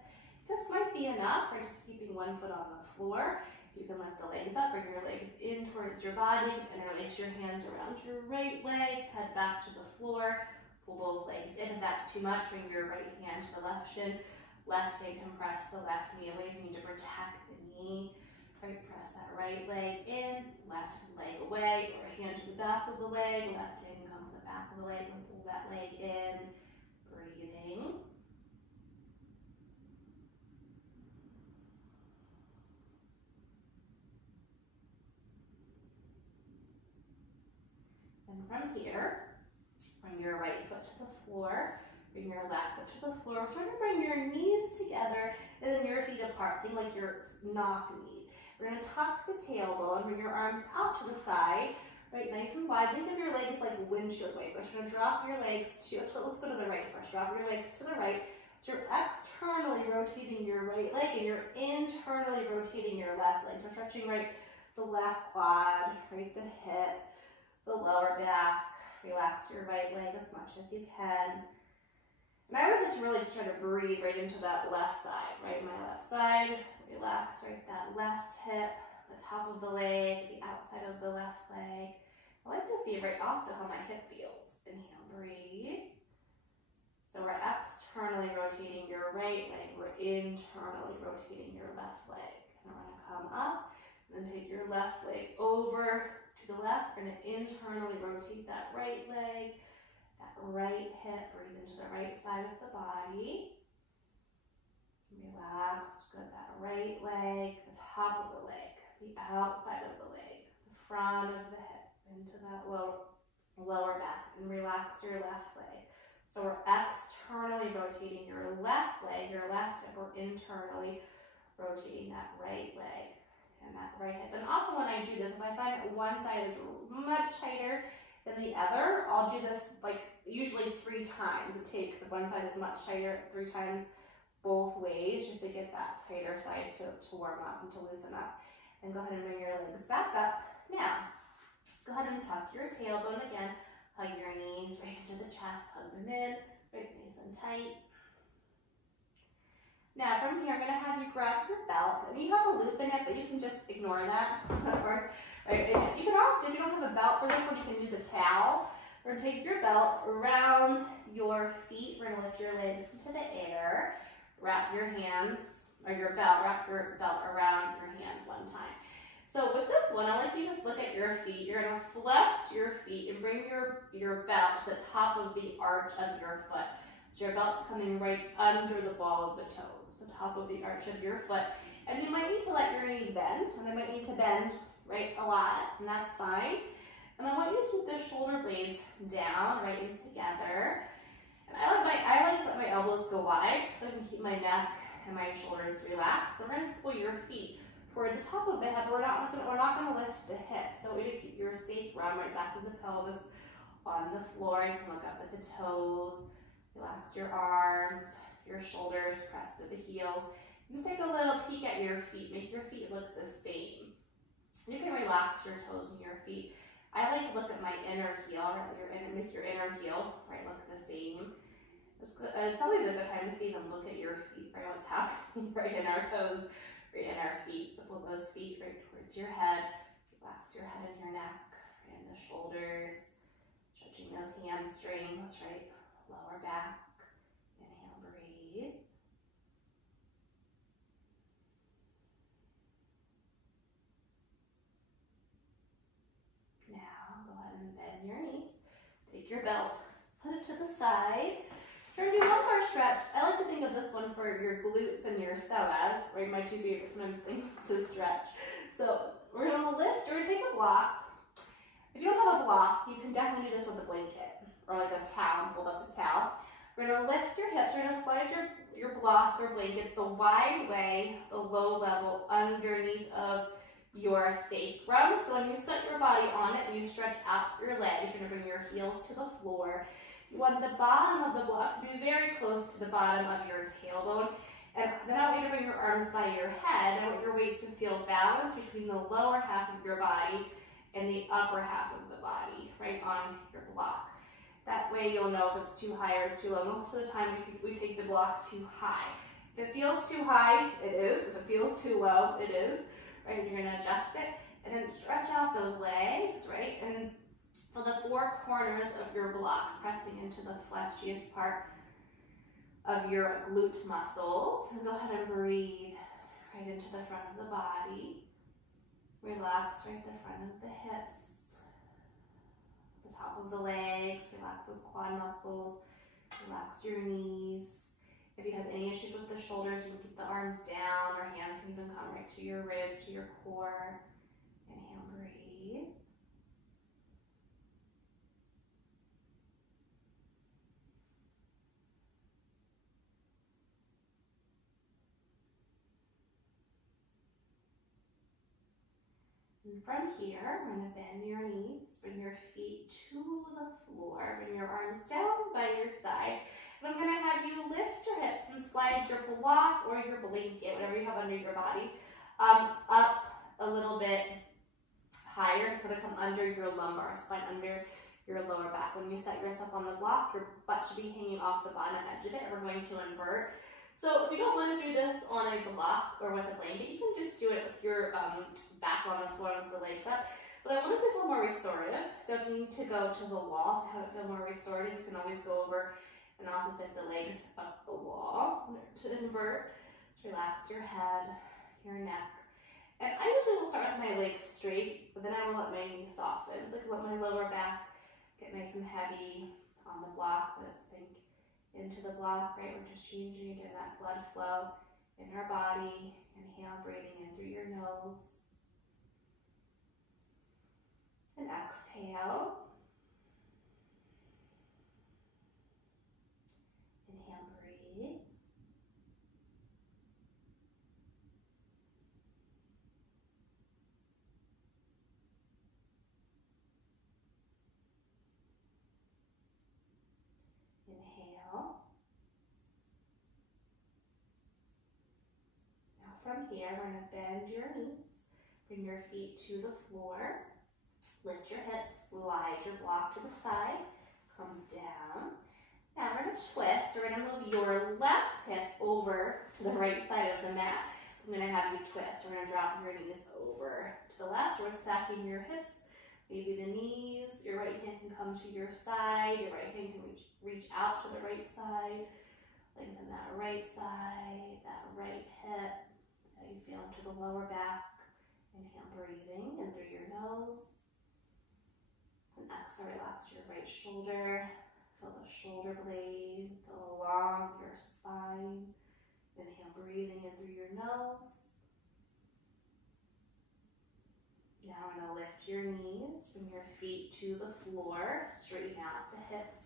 This might be enough, right? Just keeping one foot on the floor. You can lift the legs up, bring your legs in towards your body, and release your hands around your right leg, head back to the floor, pull both legs in. If that's too much, bring your right hand to the left shin, left hand compress the left knee away. You need to protect the knee. Right, press that right leg in, left leg away, or a hand to the back of the leg, left hand come to the back of the leg and pull that leg in, breathing. And from here, bring your right foot to the floor, bring your left foot to the floor. Try to bring your knees together and then your feet apart. Think like your knock-knee. We're going to tuck the tailbone, bring your arms out to the side, right, nice and wide. Think of your legs like windshield wipers. We're going to drop your legs to, let's go to the right first. Drop your legs to the right. So you're externally rotating your right leg and you're internally rotating your left leg. So stretching right, the left quad, right, the hip, the lower back. Relax your right leg as much as you can. And I always like to really just try to breathe right into that left side, right? My left side, relax, right, that left hip, the top of the leg, the outside of the left leg. I like to see, right, also how my hip feels. Inhale, breathe. So we're externally rotating your right leg, we're internally rotating your left leg. And we're gonna come up, and then take your left leg over to the left. We're gonna internally rotate that right leg, that right hip, breathe into the right side of the body. Relax, good, that right leg, the top of the leg, the outside of the leg, the front of the hip, into that lower back, and relax your left leg. So we're externally rotating your left leg, your left hip, we're internally rotating that right leg and that right hip. And often when I do this, if I find that one side is much tighter than the other, I'll do this like usually 3 times. It takes, if one side is much tighter, 3 times both ways, just to get that tighter side to warm up and to loosen up. And go ahead and bring your legs back up. Now, go ahead and tuck your tailbone again. Hug your knees right into the chest, hug them in, right, nice and tight. Now from here, I'm going to have you grab your belt, and you have a loop in it, but you can just ignore that. Or, right, you can also, if you don't have a belt for this one, you can use a towel. We're going to take your belt around your feet. We're going to lift your legs into the air. Wrap your hands, or your belt, wrap your belt around your hands one time. So with this one, I like you to look at your feet. You're going to flex your feet and bring your belt to the top of the arch of your foot. So your belt's coming right under the ball of the toes, the top of the arch of your foot. And you might need to let your knees bend, and they might need to bend, right, a lot, and that's fine. And I want you to keep the shoulder blades down, right, and together. And I like to let my elbows go wide so I can keep my neck and my shoulders relaxed. So we're going to pull your feet towards the top of the hip. We're not going to lift the hip. So we're going to keep your sacrum right back of the pelvis on the floor. You can look up at the toes. Relax your arms, your shoulders, press to the heels. Just take a little peek at your feet. Make your feet look the same. You can relax your toes and your feet. I like to look at my inner heel, make your inner heel, right, look the same. It's always a good time to see them look at your feet, right, what's happening right in our toes, right in our feet. So pull those feet right towards your head. Relax your head and your neck, right in the shoulders. Stretching those hamstrings, right, lower back. Inhale, breathe. Bend your knees, take your belt, put it to the side. We're going to do one more stretch. I like to think of this one for your glutes and your psoas, right? My 2 favorite sometimes things to stretch. So we're going to lift or take a block. If you don't have a block, you can definitely do this with a blanket or like a towel, fold up a towel. We're going to lift your hips. We're going to slide your block or blanket the wide way, the low level underneath of your sacrum. So when you set your body on it and you stretch out your legs, you're going to bring your heels to the floor. You want the bottom of the block to be very close to the bottom of your tailbone. And then I want you to bring your arms by your head. I want your weight to feel balanced between the lower half of your body and the upper half of the body, right on your block. That way you'll know if it's too high or too low. Most of the time we take the block too high. If it feels too high, it is. If it feels too low, it is. right? You're gonna adjust it and then stretch out those legs, right? And feel the four corners of your block pressing into the fleshiest part of your glute muscles. And go ahead and breathe right into the front of the body. Relax right the front of the hips, the top of the legs, relax those quad muscles, relax your knees. If you have any issues with the shoulders, you can keep the arms down, or hands can even come right to your ribs, to your core. Inhale, breathe. And from here, we're going to bend your knees, bring your feet to the floor, bring your arms down by your side. And I'm going to have you lift your hips and slide your block or your blanket, whatever you have under your body, up a little bit higher. It's going to come under your lumbar spine, under your lower back. When you set yourself on the block, your butt should be hanging off the bottom edge of it. We're going to invert. So if you don't want to do this on a block or with a blanket, you can just do it with your back on the floor with the legs up. But I want it to feel more restorative. So if you need to go to the wall to have it feel more restorative, you can always go over and also sit the legs up the wall. To invert, to relax your head, your neck. And I usually will start with my legs straight, but then I will let my knees soften. Like let my lower back get nice and heavy on the block, let it sink into the block, right? We're just changing again that blood flow in our body. Inhale, breathing in through your nose. And exhale. Inhale, breathe. Inhale. Now from here, we're going to bend your knees, bring your feet to the floor, lift your hips, slide your block to the side, come down. Now we're going to twist. We're going to move your left hip over to the right side of the mat. I'm going to have you twist. We're going to drop your knees over to the left. We're stacking your hips, maybe the knees. Your right hand can come to your side. Your right hand can reach out to the right side. Lengthen that right side, that right hip. See how you feel into the lower back. Inhale, breathing in through your nose. And exhale, relax your right shoulder. Feel the shoulder blade go along your spine. Inhale, breathing in through your nose. Now we're going to lift your knees, bring your feet to the floor, straighten out the hips.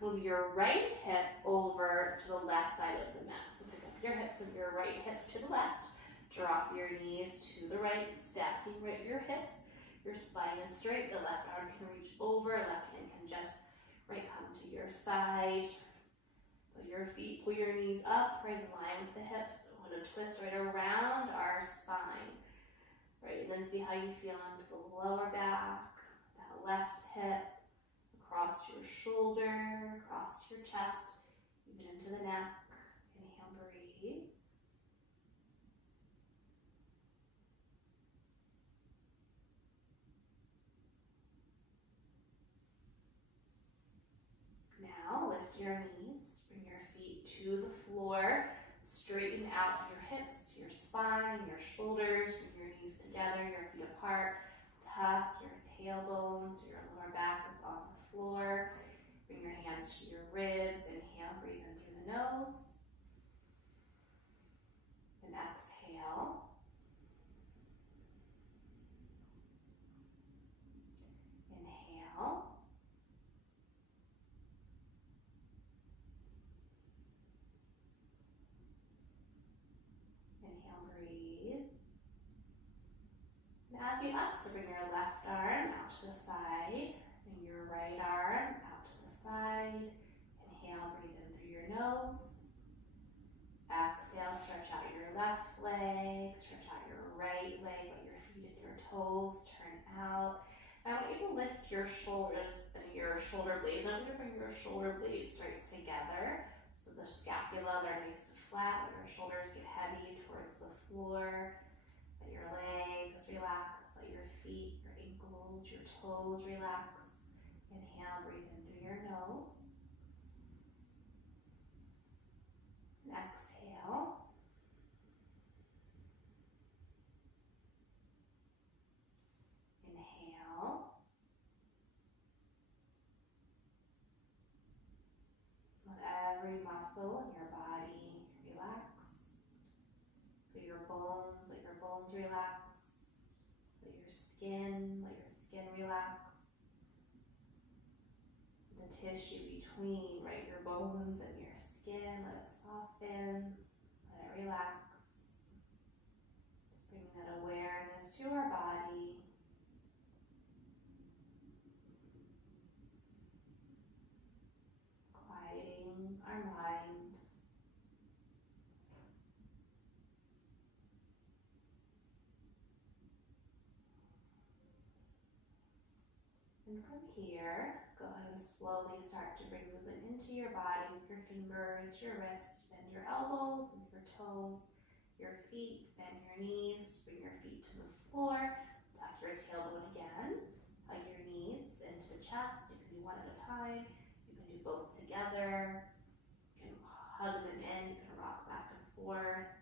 Move your right hip over to the left side of the mat. So pick up your hips with your right hip to the left. Drop your knees to the right, stacking right your hips. Your spine is straight, the left arm can reach over, left hand can just come to your side. Put your feet, pull your knees up, right in line with the hips. We're going to twist right around our spine. Right, and then see how you feel into the lower back, that left hip, across your shoulder, across your chest, even into the neck. Inhale, breathe. Now lift your knees, bring your feet to the floor, straighten out your hips, your spine, your shoulders, bring your knees together, your feet apart, tuck your tailbones, your lower back is on the floor. Bring your hands to your ribs, inhale, breathe in through the nose. And exhale. Inhale. Inhale, breathe. And as you exhale, bring your left arm out to the side, bring your right arm out to the side. Inhale, breathe in through your nose. Exhale, stretch out your left leg, stretch out your right leg, let your feet and your toes turn out. I want you to lift your shoulders and your shoulder blades. I want you to bring your shoulder blades right together. So the scapula, they're nice and flat, when your shoulders get heavy towards the floor. Let your legs relax. Let your feet, your ankles, your toes relax. Inhale, breathe in through your nose. And exhale. Inhale. Let every muscle in your body relax. Feel your bones, let your bones relax. Let your skin relax. The tissue between, right, your bones and your skin, let it soften, let it relax. Just bringing that awareness to our body. Quieting our mind. And from here, go ahead and slowly start to bring movement into your body with your fingers, your wrists, bend your elbows, move your toes, your feet, bend your knees, bring your feet to the floor, tuck your tailbone again, hug your knees into the chest. It can be one at a time. You can do both together. You can hug them in, you can rock back and forth,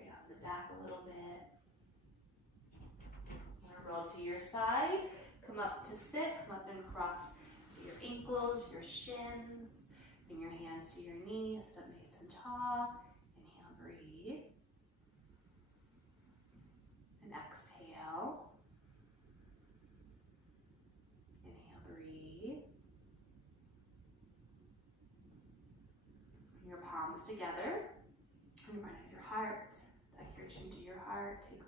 right out in the back a little bit. We're gonna roll to your side. Come up to sit, come up and cross your ankles, your shins. Bring your hands to your knees, sit up nice and tall. Inhale, breathe. And exhale. Inhale, breathe. Bring your palms together. In front of your heart. Tuck your chin to your heart. Take